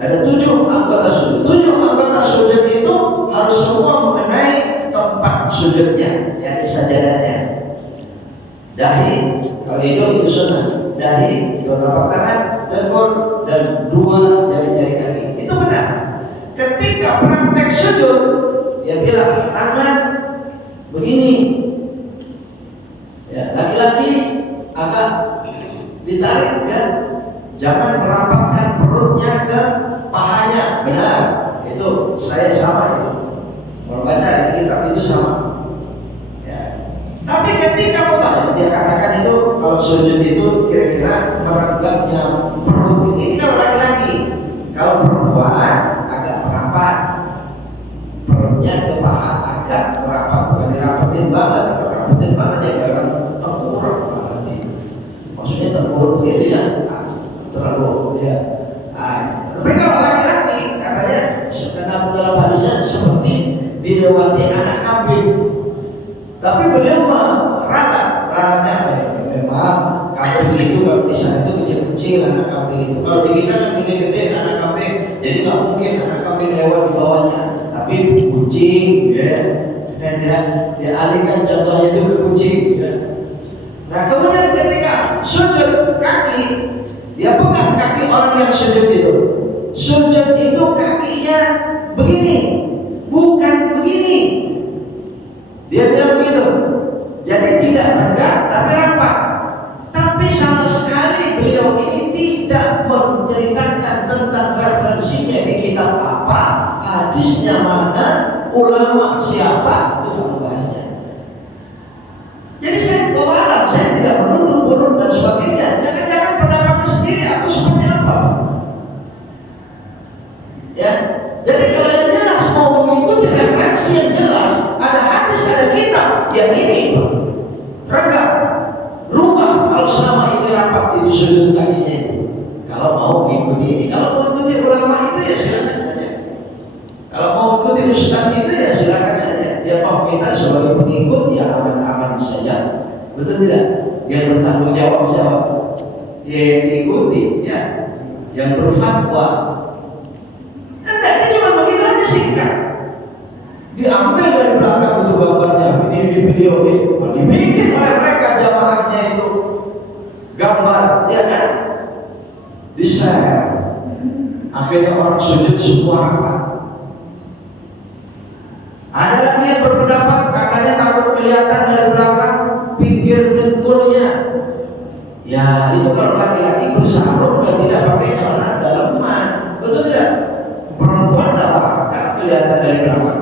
Ada 7 anggota sujud. 7 anggota sujud itu harus semua mengenai tempat sujudnya, yang sajadahnya. Dahi, kalau hidung itu sunnah. Dahi, 2 telapak tangan, dengkul, dan 2 jari-jari kaki. Itu benar. Ketika praktek sujud, dia bilang tangan begini. Ya, laki-laki agak ditarik ya. Jangan merapatkan perutnya ke pahanya. Benar. Itu saya sama itu. Membaca di kitab itu sama. Ya. Tapi ketika membaca, dia katakan itu kalau sujud itu kira-kira meregapnya perut ini kalau laki-laki. Kalau perempuan agak merapat. Perutnya ke paha agak merapat, bukan dirapatin banget. Rapatin banget ya kayak tengkurap. Maksudnya tengkurap gitu ya. Terlalu ya. Tapi kalau laki-laki katanya dalam hadisnya seperti dilewati anak kambing. Tapi beliau ratanya apa ya? Memang kambing itu kalau di sana itu kecil-kecil anak kambing itu. Kalau di kita kan gede-gede anak kambing, jadi nggak mungkin anak kambing lewat di bawahnya. Tapi kucing, ya, dan dia alihkan contohnya itu ke kucing. Ya. Nah kemudian ketika sujud kaki, dia pegang kaki orang yang sujud itu. Sujud itu kakinya begini, bukan begini. Dia bilang begitu. Jadi tidak tegak tapi rapat. Tapi sama sekali beliau ini tidak menceritakan tentang referensinya di kitab apa, hadisnya mana, ulama siapa, itu tak membahasnya. Jadi saya alam, saya tidak menuduh dan sebagainya. Jangan-jangan pendapatnya sendiri atau seperti apa? Ya, jadi kalau yang jelas mau mengikuti referensi yang jelas, ada hadis, ada kitab, ya ini regap, rubah kalau selama ini rapat itu sudut kakinya itu. Kalau mau mengikuti ini, kalau mau mengikuti ulama itu ya silakan saja. Kalau mau mengikuti ustaz itu ya silakan saja. Ya toh kita sebagai pengikut ya aman-aman saja, betul tidak? Yang bertanggung jawab siapa? Dia yang diikuti, ya, yang berfatwa. Anda ini cuma begitu aja singkat. Diambil dari belakang itu gambarnya, video itu dibikin oleh mereka jamaahnya itu gambar, ya kan? Di-share. Akhirnya orang sujud semua rapat. Ada lagi yang berpendapat katanya takut kelihatan dari belakang pinggir dengkulnya. Ya itu kalau laki-laki bersarung dan tidak pakai celana dalaman, betul tidak? Perempuan tak bakal kelihatan dari belakang.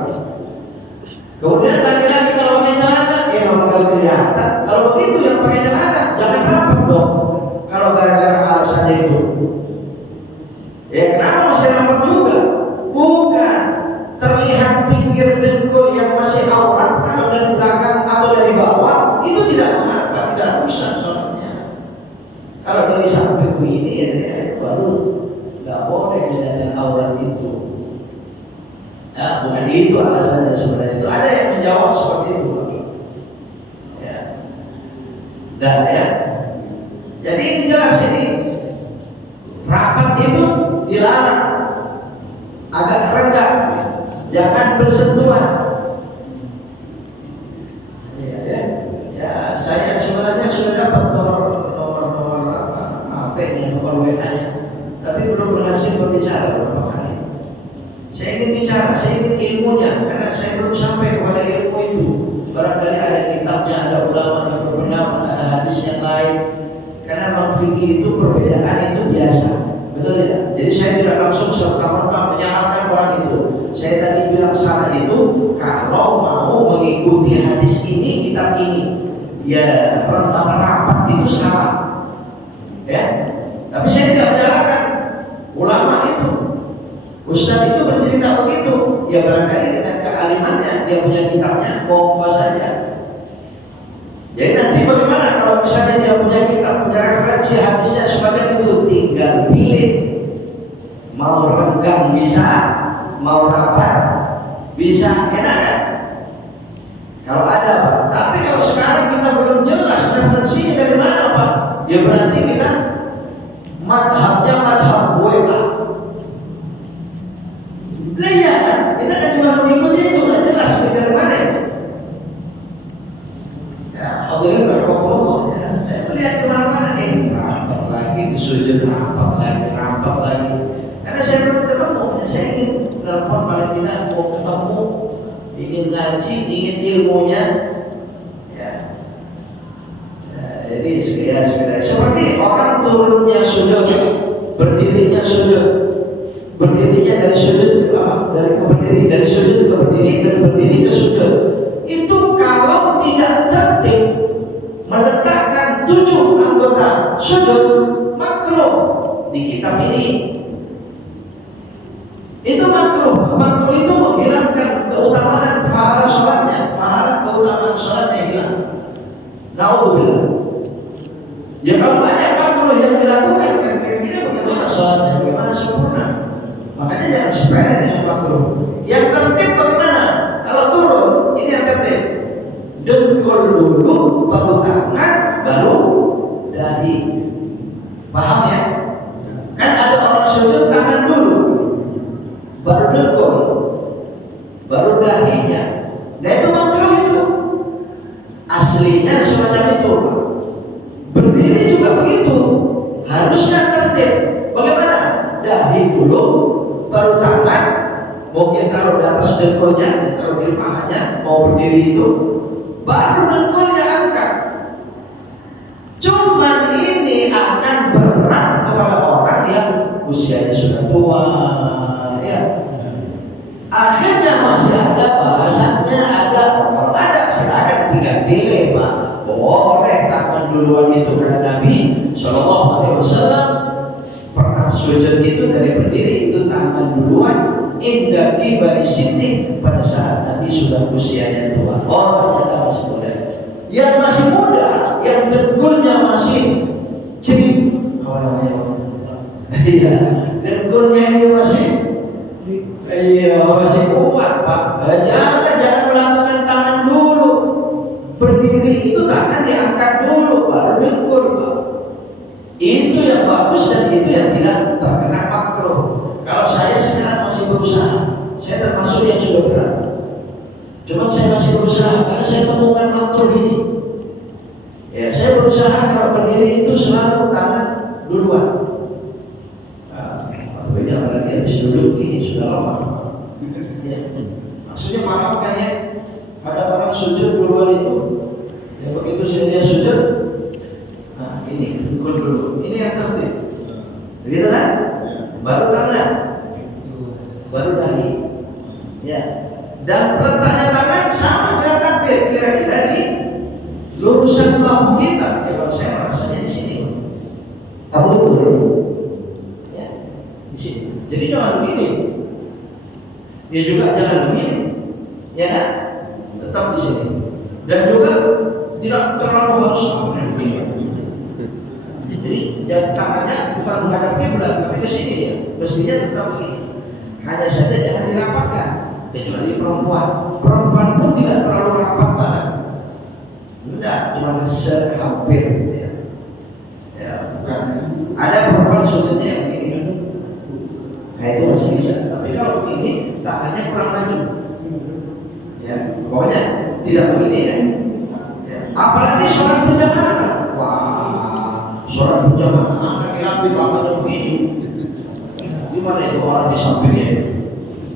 Kemudian laki-laki kalau pakai celana, dia nggak bakal kelihatan. Kalau begitu yang pakai celana jangan rapat dong. Kalau gara-gara alasannya itu, ya kenapa masih rapat juga? Bukan terlihat pinggir dengkul yang masih aurat kalau dari belakang atau dari bawah itu tidak mengapa, tidak rusak sholatnya. Kalau dari samping ini ya baru nggak boleh kelihatan aurat itu. Nah, bukan itu alasannya sebenarnya itu. Ada yang menjawab seperti itu. Ya. Dan ya. Jadi ini jelas ini rapat itu dilarang, agak renggang, jangan bersentuhan. Ya, saya sebenarnya sudah dapat nomor HP-nya, nomor WA-nya, tapi belum berhasil berbicara beberapa kali. Saya ingin bicara, saya ingin ilmunya, karena saya belum sampai kepada ilmu itu. Barangkali ada kitabnya, ada ulama yang berpendapat, ada hadis yang lain. Karena bang fikih itu perbedaan itu biasa, betul tidak? Jadi saya tidak langsung serta-merta menyalahkan orang itu. Saya tadi bilang salah itu kalau mau mengikuti hadis ini, kitab ini, ya rapat itu salah. Ya, tapi saya tidak menyalahkan ulama itu. Ustaz itu bercerita begitu, ya barangkali dengan kealimannya dia punya kitabnya, monggo saja. Jadi nanti bagaimana kalau misalnya dia punya kitab, punya referensi hadisnya semacam itu, tinggal pilih. Mau renggang bisa, mau rapat bisa, enak kan? Kalau ada Pak. Tapi kalau sekarang kita belum jelas referensinya dari mana Pak, ya berarti kita madhabnya madhab buaya. Lihat kan, kita kan cuma mengikuti itu, nggak jelas dari mana itu. Ya, hadirin berhukum, ya, saya melihat kemana-mana, rapat lagi, sujud rapat lagi. Karena saya belum ketemu, saya ingin telepon Valentina, mau ketemu, ingin ngaji, ingin ilmunya, ya. Jadi sekedar seperti orang turunnya sujud, berdirinya sujud, berdirinya dari sujud ke dari berdiri, dari sujud ke berdiri, dari berdiri ke sujud. Itu kalau tidak tertib meletakkan 7 anggota sujud, makruh di kitab ini. Itu makruh. Makruh itu menghilangkan keutamaan pahala sholatnya, pahala keutamaan sholatnya hilang. Naudzubillah. Ya kalau banyak makruh yang dilakukan, kira-kira bagaimana sholatnya, bagaimana sempurna? Makanya jangan sepele dengan makruh. Yang tertib bagaimana? Kalau turun, ini yang tertib. Dengkul dulu, baru tangan, baru dahi. Paham ya? Kan ada orang sujud tangan dulu, baru dengkul, baru dahinya. Nah itu makruh itu. Aslinya semacam itu. Berdiri juga begitu. Harusnya tertib. Bagaimana? Dahi dulu, baru tangan. Mau kita taruh di atas dengkulnya, ditaruh di pahanya, mau berdiri itu, baru dengkulnya angkat. Cuman ini akan berat kepada orang yang usianya sudah tua, ya. Akhirnya masih ada bahasanya, kalau ada silakan tinggal pilih Pak. Boleh tangan duluan itu karena Nabi Shallallahu Alaihi Wasallam pernah sujud itu dari berdiri itu tangan duluan. Indah kibari sini pada saat Nabi sudah usianya tua. Oh ternyata masih muda. Yang masih muda, yang dengkulnya masih cerit, iya, dengkulnya ini masih kuat Pak. Jangan melakukan tangan dulu. Berdiri itu tangan diangkat dulu, baru dengkul Pak. Itu yang bagus dan itu yang tidak terkena makruh. Kalau saya sekarang masih berusaha, saya termasuk yang sudah berat. Cuma saya masih berusaha karena saya temukan makruh ini. Ya, saya berusaha kalau berdiri itu selalu tangan duluan. Beda apalagi habis duduk ini sudah lama. Ya. Maksudnya paham kan ya? Ada orang sujud duluan itu. Ya begitu dia sujud, nah ini dengkul dulu. Ini yang tertib. Begitu kan? Baru tangan, baru dahi, ya. Dan letaknya tangan sama dengan takbir, kira-kira di lurusan bahu kita. Ya kalau saya rasanya di sini, kamu turun, ya, di sini. Jadi jangan begini, ya juga jangan begini, ya kan? Tetap di sini. Dan juga tidak terlalu harus begini. Jadi tangannya bukan menghadap kiblat, tapi ke sini dia. Mestinya tetap begini. Hanya saja jangan dirapatkan. Kecuali perempuan. Perempuan pun tidak terlalu rapat banget. Enggak, cuma sehampir. Ya, bukan. Ada perempuan sujudnya yang begini. Nah itu masih bisa. Tapi kalau begini, tangannya kurang maju. Ya, pokoknya tidak begini ya. Apalagi sholat berjamaah. Sholat berjamaah, laki-laki tangannya begini. Gimana itu orang di sampingnya?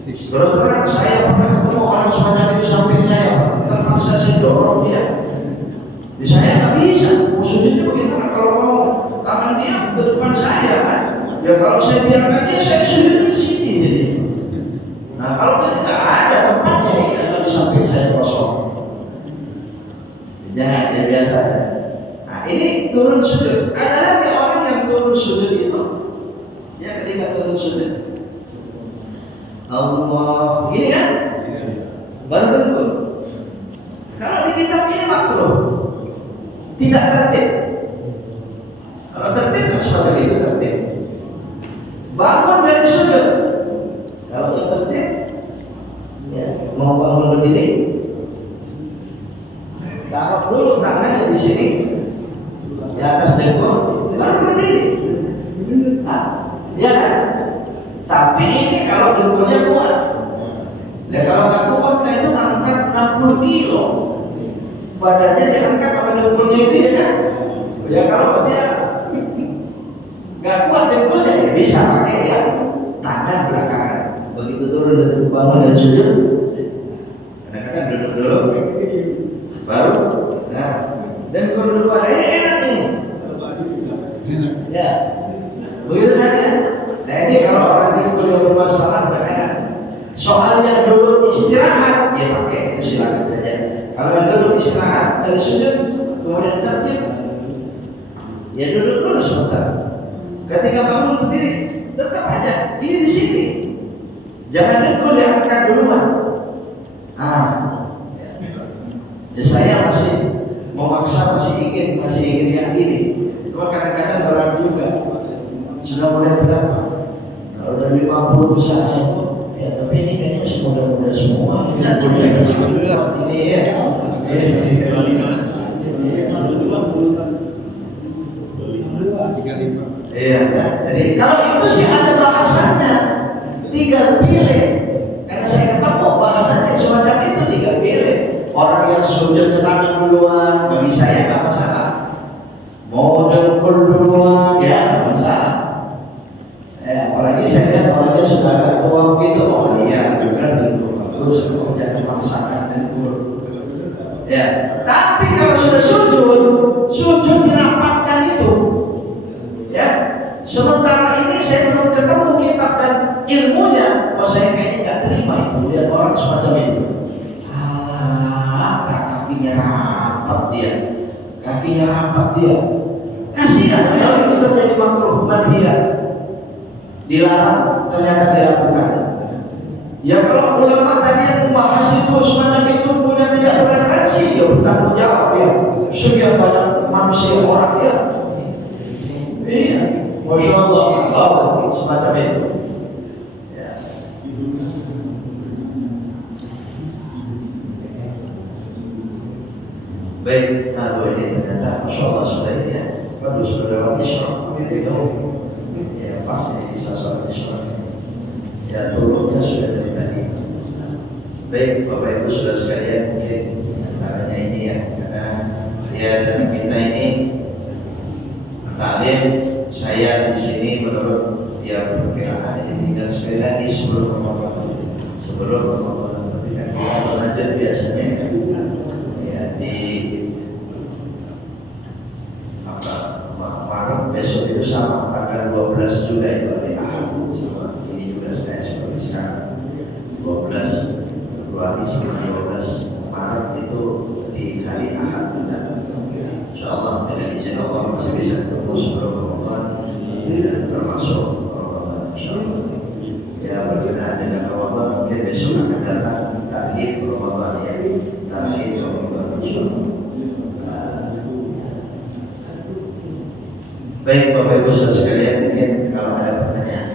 Terus terang saya pernah ketemu orang semacam itu samping saya, terpaksa saya dorong dia. Saya nggak bisa, maksudnya bagaimana kalau mau tangan dia ke depan saya kan? Ya kalau saya biarkan dia, saya sujud di sini. Jadi. Nah kalau tidak ada tempatnya, ada di samping saya kosong. Jangan ya biasa. Ini turun sujud. Ada lagi orang yang turun sujud itu, ya ketika turun sujud, Allah, ini kan, baru dengkul. Kalau di kitab ini makruh, tidak tertib. Kalau tertib kan semacam itu tertib. Bangun dari sujud. Kalau tertib, ya mau bangun berdiri, taruh dulu tangannya di sini, di atas dengkul, baru berdiri. Nah, ya kan? Tapi ini kalau dengkulnya kuat. Ya kalau nggak kuat, kayak itu ngangkat 60 kilo. Badannya diangkat sama dengkulnya itu ya kan? Ya kalau dia nggak kuat dengkulnya ya bisa pakai ya tangan belakangan. Begitu turun dari bangun dari sujud, kadang-kadang duduk dulu, baru, nah, dan kalau duluan ini enak nih. Ya, begitu kan ya? Nah ini kalau orang di kuliah bermasalah nggak enak. Soal yang dulu istirahat, ya pakai itu silakan saja. Kalau yang dulu istirahat dari sujud, kemudian tertib, ya duduk dulu sebentar. Ketika bangun berdiri, tetap aja ini di sini. Jangan dengkul diangkat duluan. Ya saya masih memaksa, masih ingin yang ini. Cuma kadang-kadang berat juga. Sudah mulai berapa? Kalau udah 50 misalnya itu, ya tapi ini kayaknya mudah-mudah semua. Ini ya. Iya. Jadi kalau itu sih ada bahasanya. Tinggal pilih. Karena saya ketemu bahasanya semacam itu, tinggal pilih. Orang yang sujudnya tangan duluan, bagi saya nggak masalah. Mau dengkul duluan, ya nggak masalah. Apalagi saya lihat orangnya sudah agak tua begitu, oh iya juga dengkul terus jangan memaksakan dengkul. Ya, tapi kalau sudah sujud dirapatkan itu, ya. Sementara ini saya belum ketemu kitab dan ilmunya, saya kayaknya nggak terima itu. Lihat orang semacam itu, kakinya rapat dia, kasihan kalau itu terjadi makruh manhiyah, dilarang ternyata dilakukan. Ya kalau ulama tadi yang membahas itu semacam itu kemudian tidak bereferensi, dia bertanggung jawab ya. Sekian banyak manusia orang ya. Iya. Masya Allah, semacam itu. Ya. Baik, ini ternyata Masya Allah sudah ini ya. Waduh sudah lewat Isra. Ya pasti bisa sholat Isra. Ya turunnya sudah dari tadi. Baik, Bapak Ibu sudah sekalian, mungkin caranya ini ya, karena ya dalam kita ini taklim. Saya di sini menurut ya perkiraan ini tinggal sekali lagi sebelum Ramadan. Tapi kan kita lanjut biasanya ya di Maret besok itu sama tanggal 12 juga itu hari Ahad sama ini juga saya seperti sekarang 12 Februari sampai 12 Maret itu di hari Ahad kita. Insyaallah dengan izin Allah masih bisa ketemu sebelum Ramadan dan termasuk Ramadan insyaallah. Ya berkenaan dengan Ramadan mungkin besok akan datang tahlil Ramadan ya, tahlil Ramadan insyaallah. Baik Bapak Ibu saudara sekalian, mungkin kalau ada pertanyaan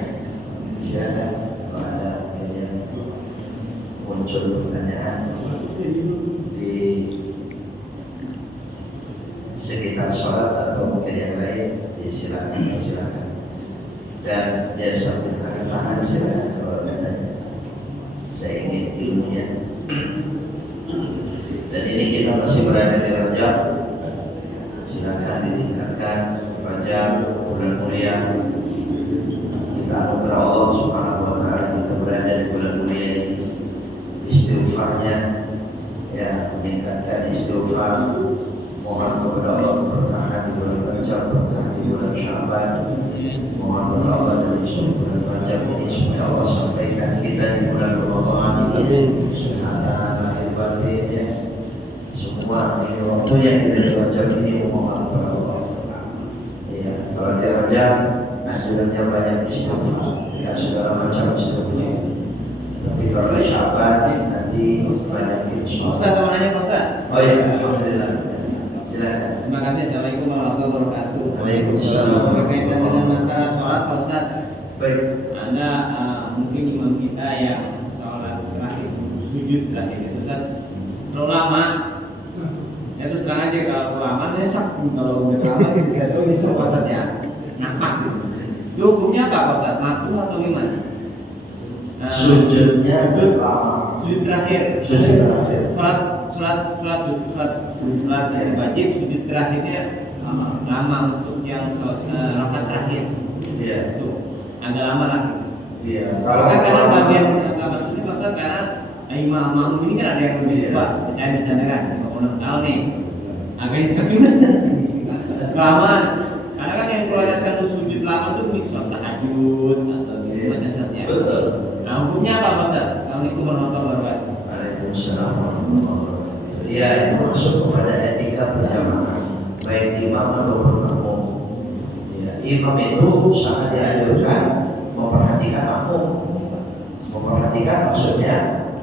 silakan. Kalau ada yang muncul pertanyaan di sekitar sholat atau mungkin yang lain, silakan. Dan ya sambil akan tahan silakan kalau ada. Saya ingin ilmunya. Dan ini kita masih berada di Rajab. Silakan ditingkatkan Rajab, bulan mulia. Kita anugerah Allah Subhanahu wa taala kita berada di bulan mulia ini. Istighfarnya ya meningkatkan istighfar. Mohon kepada Allah bertahan di bulan Rajab, bertahan di bulan Sya'ban. Mohon kepada Allah dari bulan Rajab ini supaya Allah sampaikan kita di bulan Ramadan ini kesehatan lahir batin ya. Semua di waktu yang kita di Rajab ini mohon kepada Allah. Ya, kalau di Rajab anjurannya banyak istighfar, tidak segala macam istighfar. Tapi kalau di Sya'ban nanti banyak istighfar. Ustaz mau nanya Ustaz. Oh iya, alhamdulillah. Silakan. Terima kasih. Assalamualaikum warahmatullahi wabarakatuh. Waalaikumsalam. Berkaitan dengan masalah sholat, Pak Ustaz. Baik. Ada mungkin imam kita yang sholat terakhir, sujud terakhir, Ustaz. Terlalu lama. Ya terus terang aja kalau lama nyesek, kalau udah lama itu nyesek Pak Ustaz ya. Nafas. Itu hukumnya apa Pak Ustaz? Makruh atau gimana? Sujudnya lama. Sujud terakhir. Sujud terakhir. Sholat yang wajib sujud terakhirnya lama untuk yang rakaat terakhir. Iya. Itu agak lama lah. Iya. Karena bagian maksudnya karena imam ini kan ada yang lebih tua. Misalnya kan 56 tahun nih. Agak nyesek juga sih. Kelamaan. Karena kan yang keluarnya satu sujud lama tuh mungkin sholat tahajud atau gitu maksudnya. Betul. Nah hukumnya apa Ustaz? Assalamualaikum warahmatullahi wabarakatuh. Waalaikumsalam warahmatullahi wabarakatuh. Ya, itu masuk kepada etika berjamaah, baik imam ataupun makmum. Ya, imam itu sangat dianjurkan memperhatikan makmum. Memperhatikan maksudnya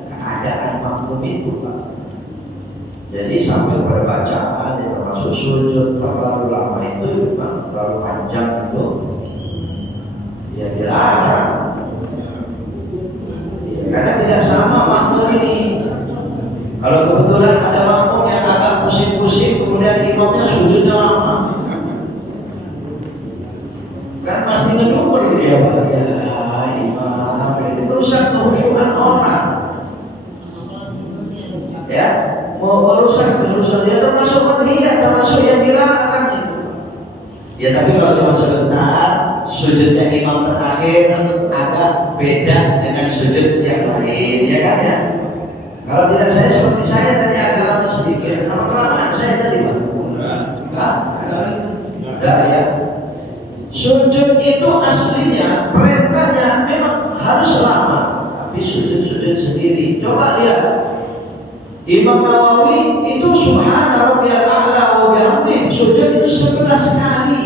keadaan makmum itu, Pak. Jadi sampai pada bacaan yang termasuk sujud terlalu lama itu memang terlalu panjang itu, ya dilarang. Ya, karena tidak sama makmum ini. Kalau kebetulan ada makmum yang agak pusing-pusing, kemudian imamnya sujudnya lama, kan pasti ngedumel dia, Pak. Ya imam ini merusak kehusyukan orang. Ya, mau merusak dia termasuk penghina, termasuk yang dilarang itu. Ya tapi kalau cuma sebentar, sujudnya imam terakhir agak beda dengan sujud yang lain, ya kan ya? Kalau tidak saya seperti saya tadi agak lama sedikit, kalau kelamaan saya tadi Pak. Enggak ya. Sujud itu aslinya perintahnya memang harus lama, tapi sujud sendiri. Coba lihat Imam Nawawi itu subhana rabbiyal a'la wa bihamdi sujud itu 11 kali.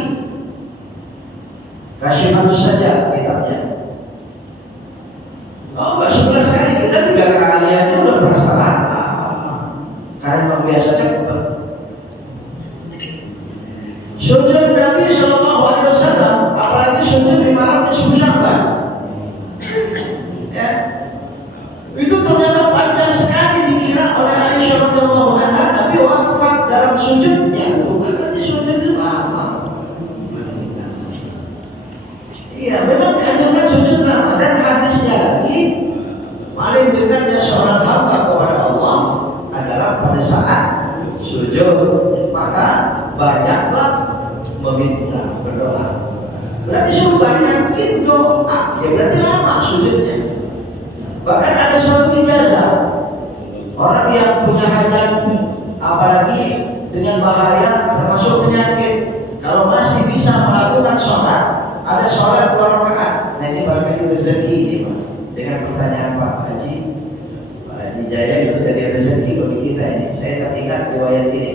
Kasyifatus saja kitabnya. Oh, enggak 11 kali, kita 3 kali aja udah merasa lama. Karena memang biasa cepat. Sujud Nabi Sallallahu Alaihi Wasallam, apalagi sujud di malam nisfu Sya'ban, ya, itu ternyata panjang sekali dikira oleh Aisyah radhiyallahu anha, tapi wafat dalam sujudnya. Bukan berarti sujud itu lama. Iya, memang diajarkan sujud lama, dan hadisnya lagi paling dekatnya seorang hamba kepada Allah adalah pada saat sujud, maka banyaklah meminta, berdoa. Berarti suruh banyakin doa, ya berarti lama sujudnya. Bahkan ada suatu ijazah, orang yang punya hajat, apalagi dengan bahaya termasuk penyakit, kalau masih bisa melakukan sholat, ada sholat 2 rakaat. Nah ini barangkali rezeki ini Pak. Dengan pertanyaan Pak Haji Jaya itu dari rezeki bagi kita ini. Saya teringat riwayat ini.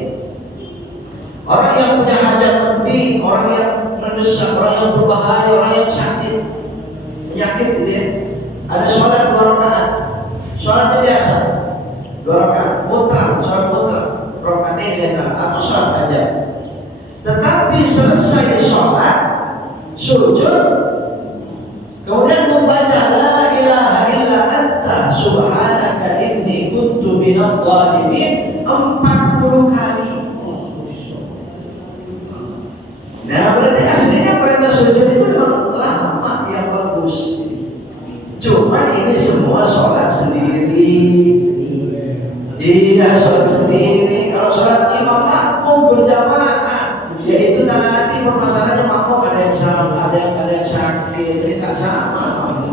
Orang yang punya hajat penting, orang yang mendesak, orang yang berbahaya, orang yang sakit, penyakit gitu ya. Ada sholat 2 rakaat. Sholatnya biasa 2 rakaat, mutlak, sholat mutlak, rakaatnya dia atau sholat hajat. Tetapi selesai sholat, sujud, kemudian membaca la ilaha illa anta subhanaka inni kuntu minadh dhalimin 40 kali. Nah berarti aslinya perintah sujud itu memang lama, yang bagus. Cuma ini semua sholat sendiri. Iya sholat sendiri. Kalau sholat imam makmum berjamaah, ya itu tadi permasalahannya makmum ada yang sama, ada yang sakit, jadi nggak sama.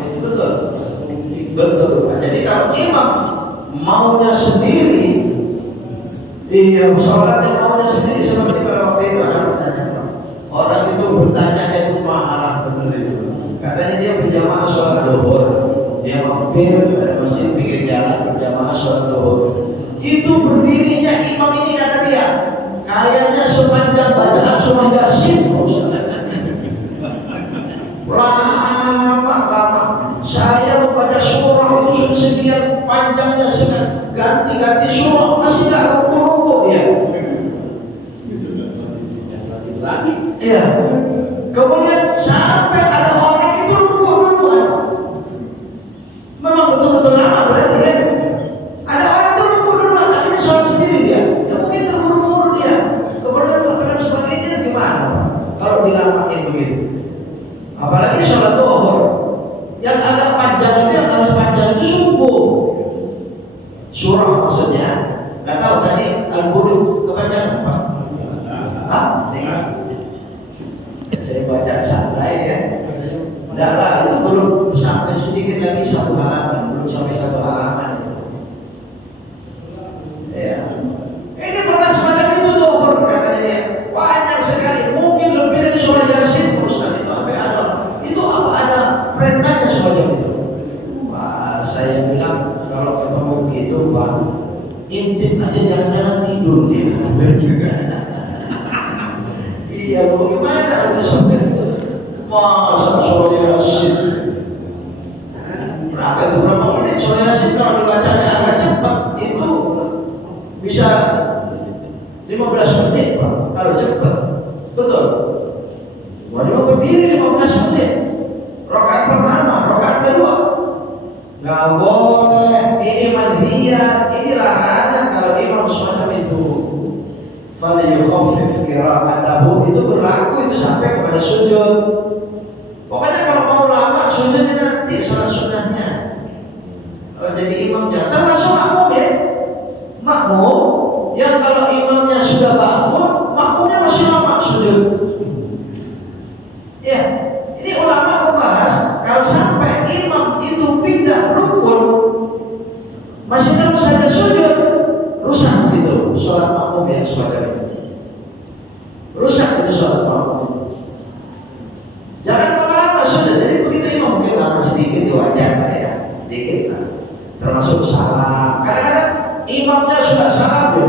Betul. Jadi kalau imam maunya sendiri, iya sholatnya maunya sendiri seperti pada waktu itu ada pertanyaan. Orang itu bertanya itu marah benar itu. Katanya dia berjamaah sholat zuhur, dia mampir ke masjid pinggir jalan berjamaah sholat zuhur. Itu berdirinya imam ini kata dia, kayaknya sepanjang bacaan surah Yasin. Lama. Saya membaca surah itu sudah sekian panjangnya, sudah ganti-ganti surah masih nggak rukuk dia. Iya. Kemudian sampai ada orang itu rukuk duluan. Memang betul-betul lama berarti kan? Ada orang itu rukuk duluan, akhirnya sholat sendiri dia. Ya mungkin terburu-buru dia. Kemudian dan sebagainya gimana? Kalau dilamain begitu. Apalagi sholat zuhur. Yang agak panjang itu, yang harus panjang itu subuh. Surah maksudnya. Gak tahu tadi Al-Qur'an kepanjangan apa? Saya baca santai ya. Enggak lah, itu belum sampai sedikit lagi satu halaman, belum sampai satu halaman. Ya. Ini pernah semacam itu tuh, katanya dia. Banyak sekali, mungkin lebih dari surah Yasin, Ustaz itu apa ada? Itu apa ada perintahnya semacam itu? Wah, saya bilang kalau ketemu gitu, Pak, intip aja jangan-jangan tidur dia. Iya, bagaimana udah sampai masa surah Yasin? Berapa menit surah Yasin kalau dibacanya agak cepat itu bisa 15 menit Pak, kalau cepat, betul. Waduh berdiri 15 menit. Rakaat pertama, rakaat kedua, nggak boleh. Ini manhiyat, ini larangan kalau imam semacam itu. Falyukhaffif qira'atahu, itu berlaku itu sampai kepada sujud. Pokoknya kalau mau lama sujudnya nanti sholat sunnahnya. Kalau jadi imam jangan termasuk makmum ya. Makmum yang kalau imamnya sudah bangun, makmumnya masih lama sujud. Ya, ini ulama membahas kalau sampai imam itu pindah rukun masih terus saja sujud, rusak gitu sholat makmum yang semacam itu. Rusak itu sholat makmum. Jangan lama-lama sujud. Jadi begitu imam mungkin lama sedikit ya wajar lah ya, dikit lah. Termasuk salam. Kadang-kadang imamnya sudah salam dia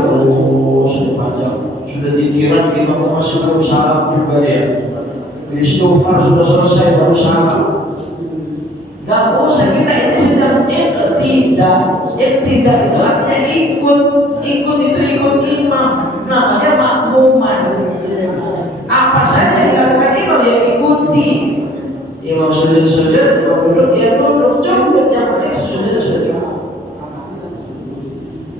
sudah panjang, sudah dikira imam masih belum salam juga dia. Istighfar sudah selesai baru salam. Gak usah, kita ini sedang iqtidah. Iqtidah itu artinya ikut. Ikut itu ikut imam. Namanya makmuman. Apa saja dilakukan imam ya ikuti. Imam sujud, imam duduk, ya duduk. Cukup yang penting sujud.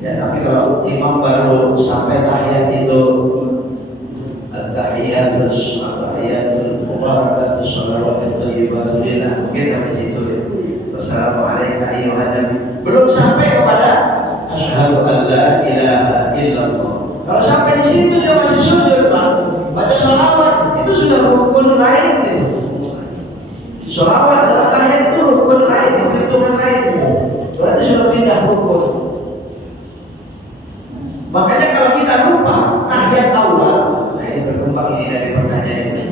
Ya tapi kalau imam baru sampai tahiyat itu, at-tahiyatul mubarakatus shalawatut thayyibatul lillah, mungkin sampai situ ya. Wassalamualaikum ayyuhan nabi. Belum sampai kepada asyhadu an la ilaha illallah. Kalau sampai di situ dia masih sujud, Pak. Baca sholawat itu sudah rukun lain gitu. Sholawat dalam tahiyat itu rukun lain, hitungan lain. Berarti sudah pindah rukun. Makanya kalau kita lupa tahiyat awal, nah ini berkembang ini dari pertanyaan ini.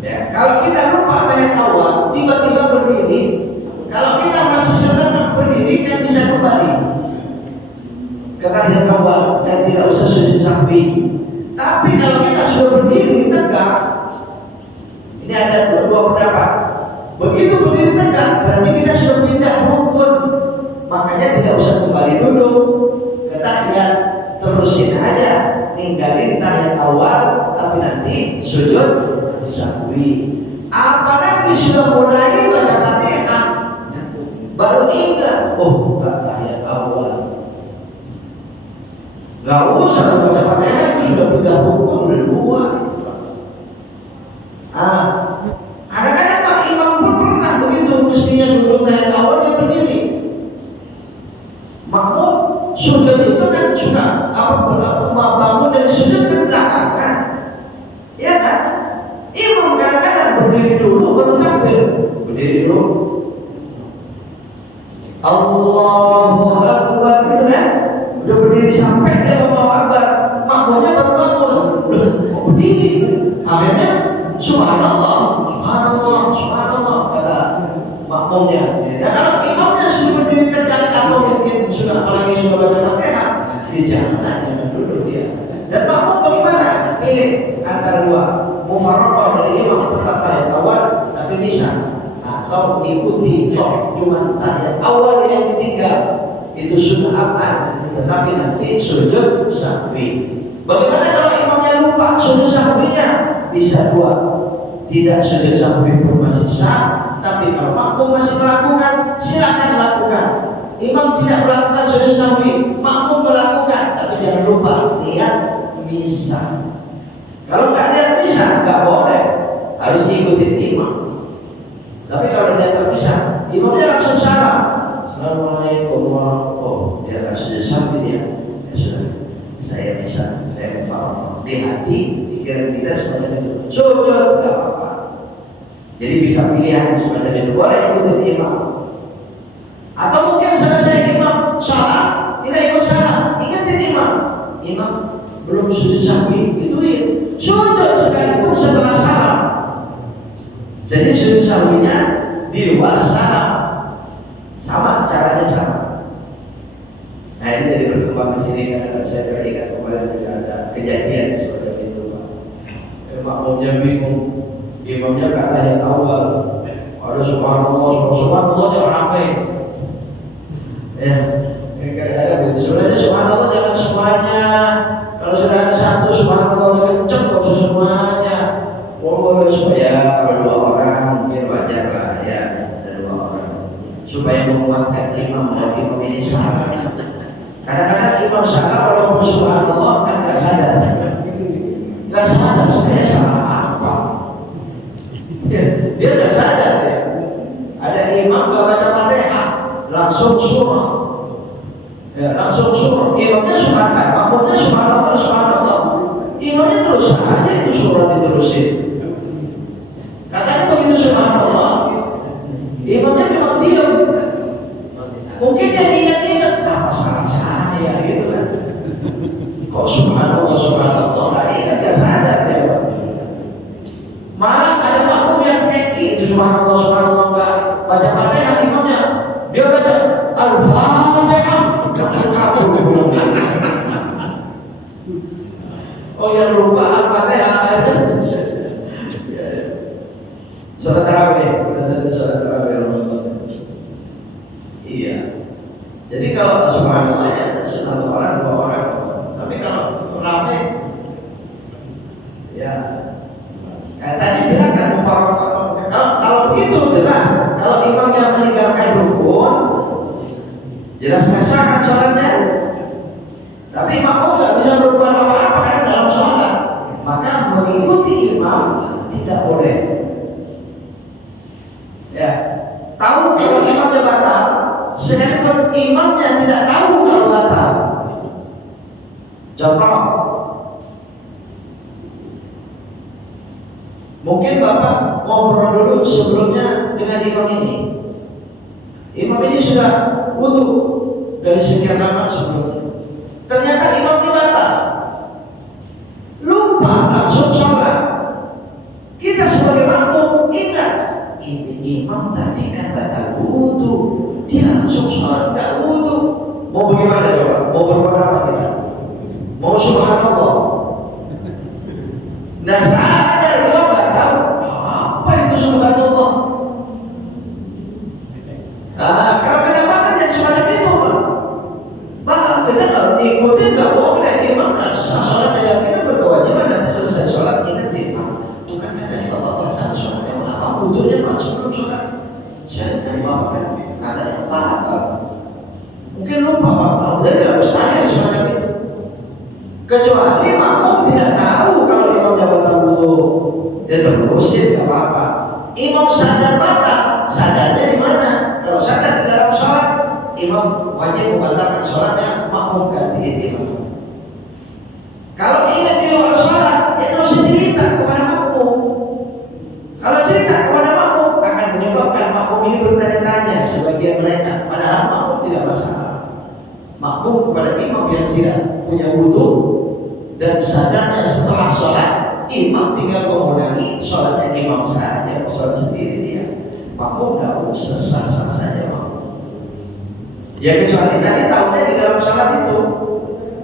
Ya, kalau kita lupa tahiyat awal, tiba-tiba berdiri, kalau kita masih senang berdiri kan bisa kembali ke tahiyat awal dan tidak usah sujud samping. Tapi kalau kita sudah berdiri tegak, ini ada dua pendapat. Begitu berdiri tegak, berarti kita sudah pindah rukun. Makanya tidak usah kembali duduk ke tahiyat, terusin aja, ninggalin tahiyat awal, tapi nanti sujud sahwi. Apalagi sudah mulai baca Fatihah, baru ingat, oh tahiyat awal. Gak usah baca Fatihah, itu sudah pindah rukun, udah dua. Kadang-kadang Pak Imam pun pernah begitu, mestinya duduk tahiyat awal dia berdiri. Makmum sujud itu kan suka bangun dari sujud ke belakang kan, ya kan? Imam kadang-kadang berdiri dulu baru takbir, berdiri dulu, Allahu Akbar gitu kan, udah berdiri sampai dia Allahu Akbar, makmumnya baru bangun, berdiri, akhirnya Subhanallah, Subhanallah, Subhanallah kata makmumnya. Nah kalau imamnya sudah berdiri tegak atau mungkin sudah apalagi sudah baca Fatihah, dia jangan duduk dia. Dan makmum bagaimana? Pilih antara dua, mufaraqah dari imam tetap tahiyat awal tapi bisa, atau ikuti cuma tahiyat awal yang ketiga itu sunatan, tetapi nanti sujud sahwi. Bagaimana kalau imamnya lupa sujud sahwinya? bisa dua, tidak sujud sahwi pun masih sah. Tapi kalau makmum masih melakukan, silakan lakukan. Imam tidak melakukan sujud sahwi, makmum melakukan, tapi jangan lupa lihat misa. Kalau nggak lihat misa, nggak boleh, harus diikutin imam. Tapi kalau dia terpisah, imamnya langsung salam. Assalamualaikum warahmatullahi wabarakatuh. Dia nggak sujud sahwi dia. Ya sudah, saya bisa, saya mufaroqah. Di hati, pikiran kita semuanya itu sujud, nggak apa-apa. Jadi bisa pilihan semacam itu, boleh ikutin imam. Atau mungkin selesai imam salam, tidak ikut salam, ikutin imam. Imam belum sujud sahwi, ituin sujud sekalipun setelah salam. Jadi sujud sahwinya di luar salam, sama caranya sama. Nah ini dari perkembangan sini karena saya teringat kemarin juga ada kejadian seperti itu Pak. Makmumnya bingung, imamnya katanya awal, ada subhanallah jangan ramai. Ya, ada sebenarnya subhanallah jangan semuanya. Kalau sudah ada satu subhanallah kenceng kalau semuanya. Oh supaya kalau dua orang mungkin wajar lah ya, ada dua orang supaya menguatkan imam dan imam ini salah. Kadang-kadang imam salah kalau ngomong subhanallah kan nggak sadar, saya salah apa? Dia nggak sadar ya. Ada imam nggak baca Fatihah, langsung surah, ya, langsung surah. Imamnya subhanallah, makmumnya subhanallah. Imamnya terus aja itu surah diterusin. Katanya begitu subhanallah, imamnya memang diam. Mungkin dia ingat-ingat apa salah saya gitu kan. Kok subhanallah, nggak ingat, nggak sadar ya. Malah ada makmum yang keki itu subhanallah nggak baca Fatihah imamnya, dia baca Al-Fatihah. Oh yang lupa Al-Fatihah. Sholat tarawih, sudah sholat tarawih Ramadan. Iya. Jadi kalau subhanallah ya satu orang dua orang. Tapi kalau ramai, ya tadi silakan mufaroqah. Kalau begitu jelas. Kalau imamnya meninggalkan rukun, jelas sah sholatnya. Tapi makmum nggak bisa berbuat apa-apa kan dalam sholat. Maka mengikuti imam tidak boleh. Ya, tahu kalau imamnya batal, sekalipun imamnya tidak tahu kalau batal. Contoh, mungkin Bapak ngobrol dulu sebelumnya dengan imam ini. Imam ini sudah wudu dari sekian lama sebelumnya. Ternyata imam ini batal, lupa langsung sholat. Kita sebagai makmum ingat, ini imam tadi kan batal wudu, dia langsung sholat nggak wudu. Mau bagaimana coba? Mau berbuat apa kita? Mau subhanallah? Nah sadar imam batal, apa itu subhanallah? Nah kalau kedapatan yang semacam itu Pak, kita kalau ikutin nggak boleh, imam nggak sah sholatnya dan kita berkewajiban nanti selesai sholat ingat imam. Bukan katanya Bapak batal sholatnya, apa wudunya Pak sebelum sholat? Saya tadi Bapak kan katanya batal. Mungkin lupa Bapak, jadi tidak mustahil semacam itu. Kecuali makmum tidak tahu kalau imamnya batal wudu, dia terusin nggak apa-apa. Imam sadar batal, sadarnya di mana? Kalau sadar di dalam sholat, imam wajib membatalkan sholatnya, makmum gantiin imam. Kalau ingat di luar sholat, ya harus cerita kepada makmum. Kalau cerita kepada makmum akan menyebabkan makmum ini bertanya-tanya sebagian mereka, padahal makmum tidak masalah. Makmum kepada imam yang tidak punya wudu dan sadarnya setelah sholat, imam tinggal mengulangi sholatnya imam saja, sholat sendiri dia. Makmum tidak sah-sah saja makmum. Ya kecuali tadi tahunya di dalam sholat itu.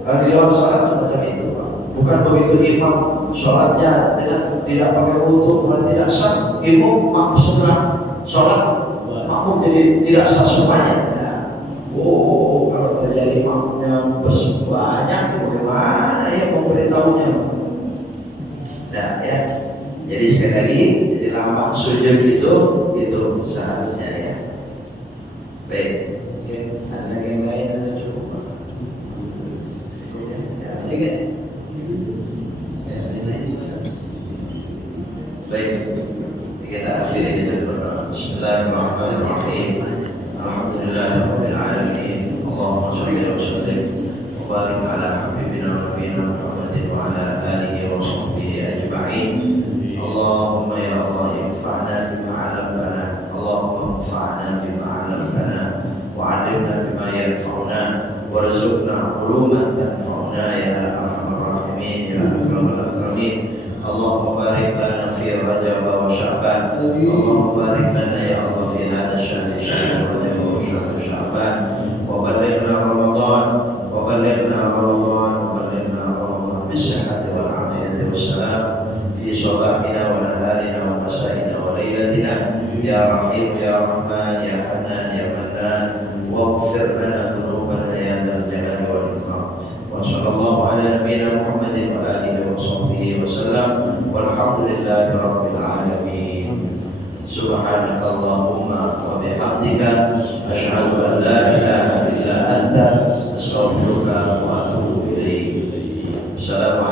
Kalau di luar sholat semacam itu, bukan begitu imam sholatnya tidak pakai wudu, bukan tidak sah. Imam makmum setelah sholat makmum jadi tidak sah semuanya. Nah, kalau terjadi makmumnya banyak, bagaimana ya memberitahunya? Nah ya. Jadi sekali lagi, jadi lama sujud itu seharusnya ya. Baik, ada yang lain atau cukup? Ya, ini kan? Ya, ini. Baik, kita akhiri kita berdoa. Bismillahirrahmanirrahim. Alhamdulillahirabbil alamin. Allahumma shalli wa sallim wa barik ala habibina nabiyina Muhammadin wa ala alihi wa sahbihi ajma'in. Allahumma ya Allah infa'na bima 'allamtana. Allahumma infa'na bima 'allamtana wa 'allimna bima yanfa'una warzuqna 'uluman tanfa'una ya arhamar rahimin ya akramal akramin. Allahumma barik lana fi Rajab wa Sya'ban. Allahumma barik lana ya Allah fi hadha syahr Rajab wa syahr Sya'ban wa ballighna Ramadan wa ballighna Ramadan wa ballighna Ramadan bisihhati wal afiyati wassalam fi sabahina wa naharina wa masaina wa lailatina ya Rahim ya Rahman ya Hanan ya Mannan waghfir lana dhunubana ya dzal jalali wal ikram. Wa sallallahu ala nabiyyina Muhammadin wa alihi wa sahbihi wa sallam walhamdulillahi rabbil alamin. Subhanakallahumma wa bihamdika asyhadu an la ilaha illa anta astaghfiruka wa atubu ilaik. Assalamualaikum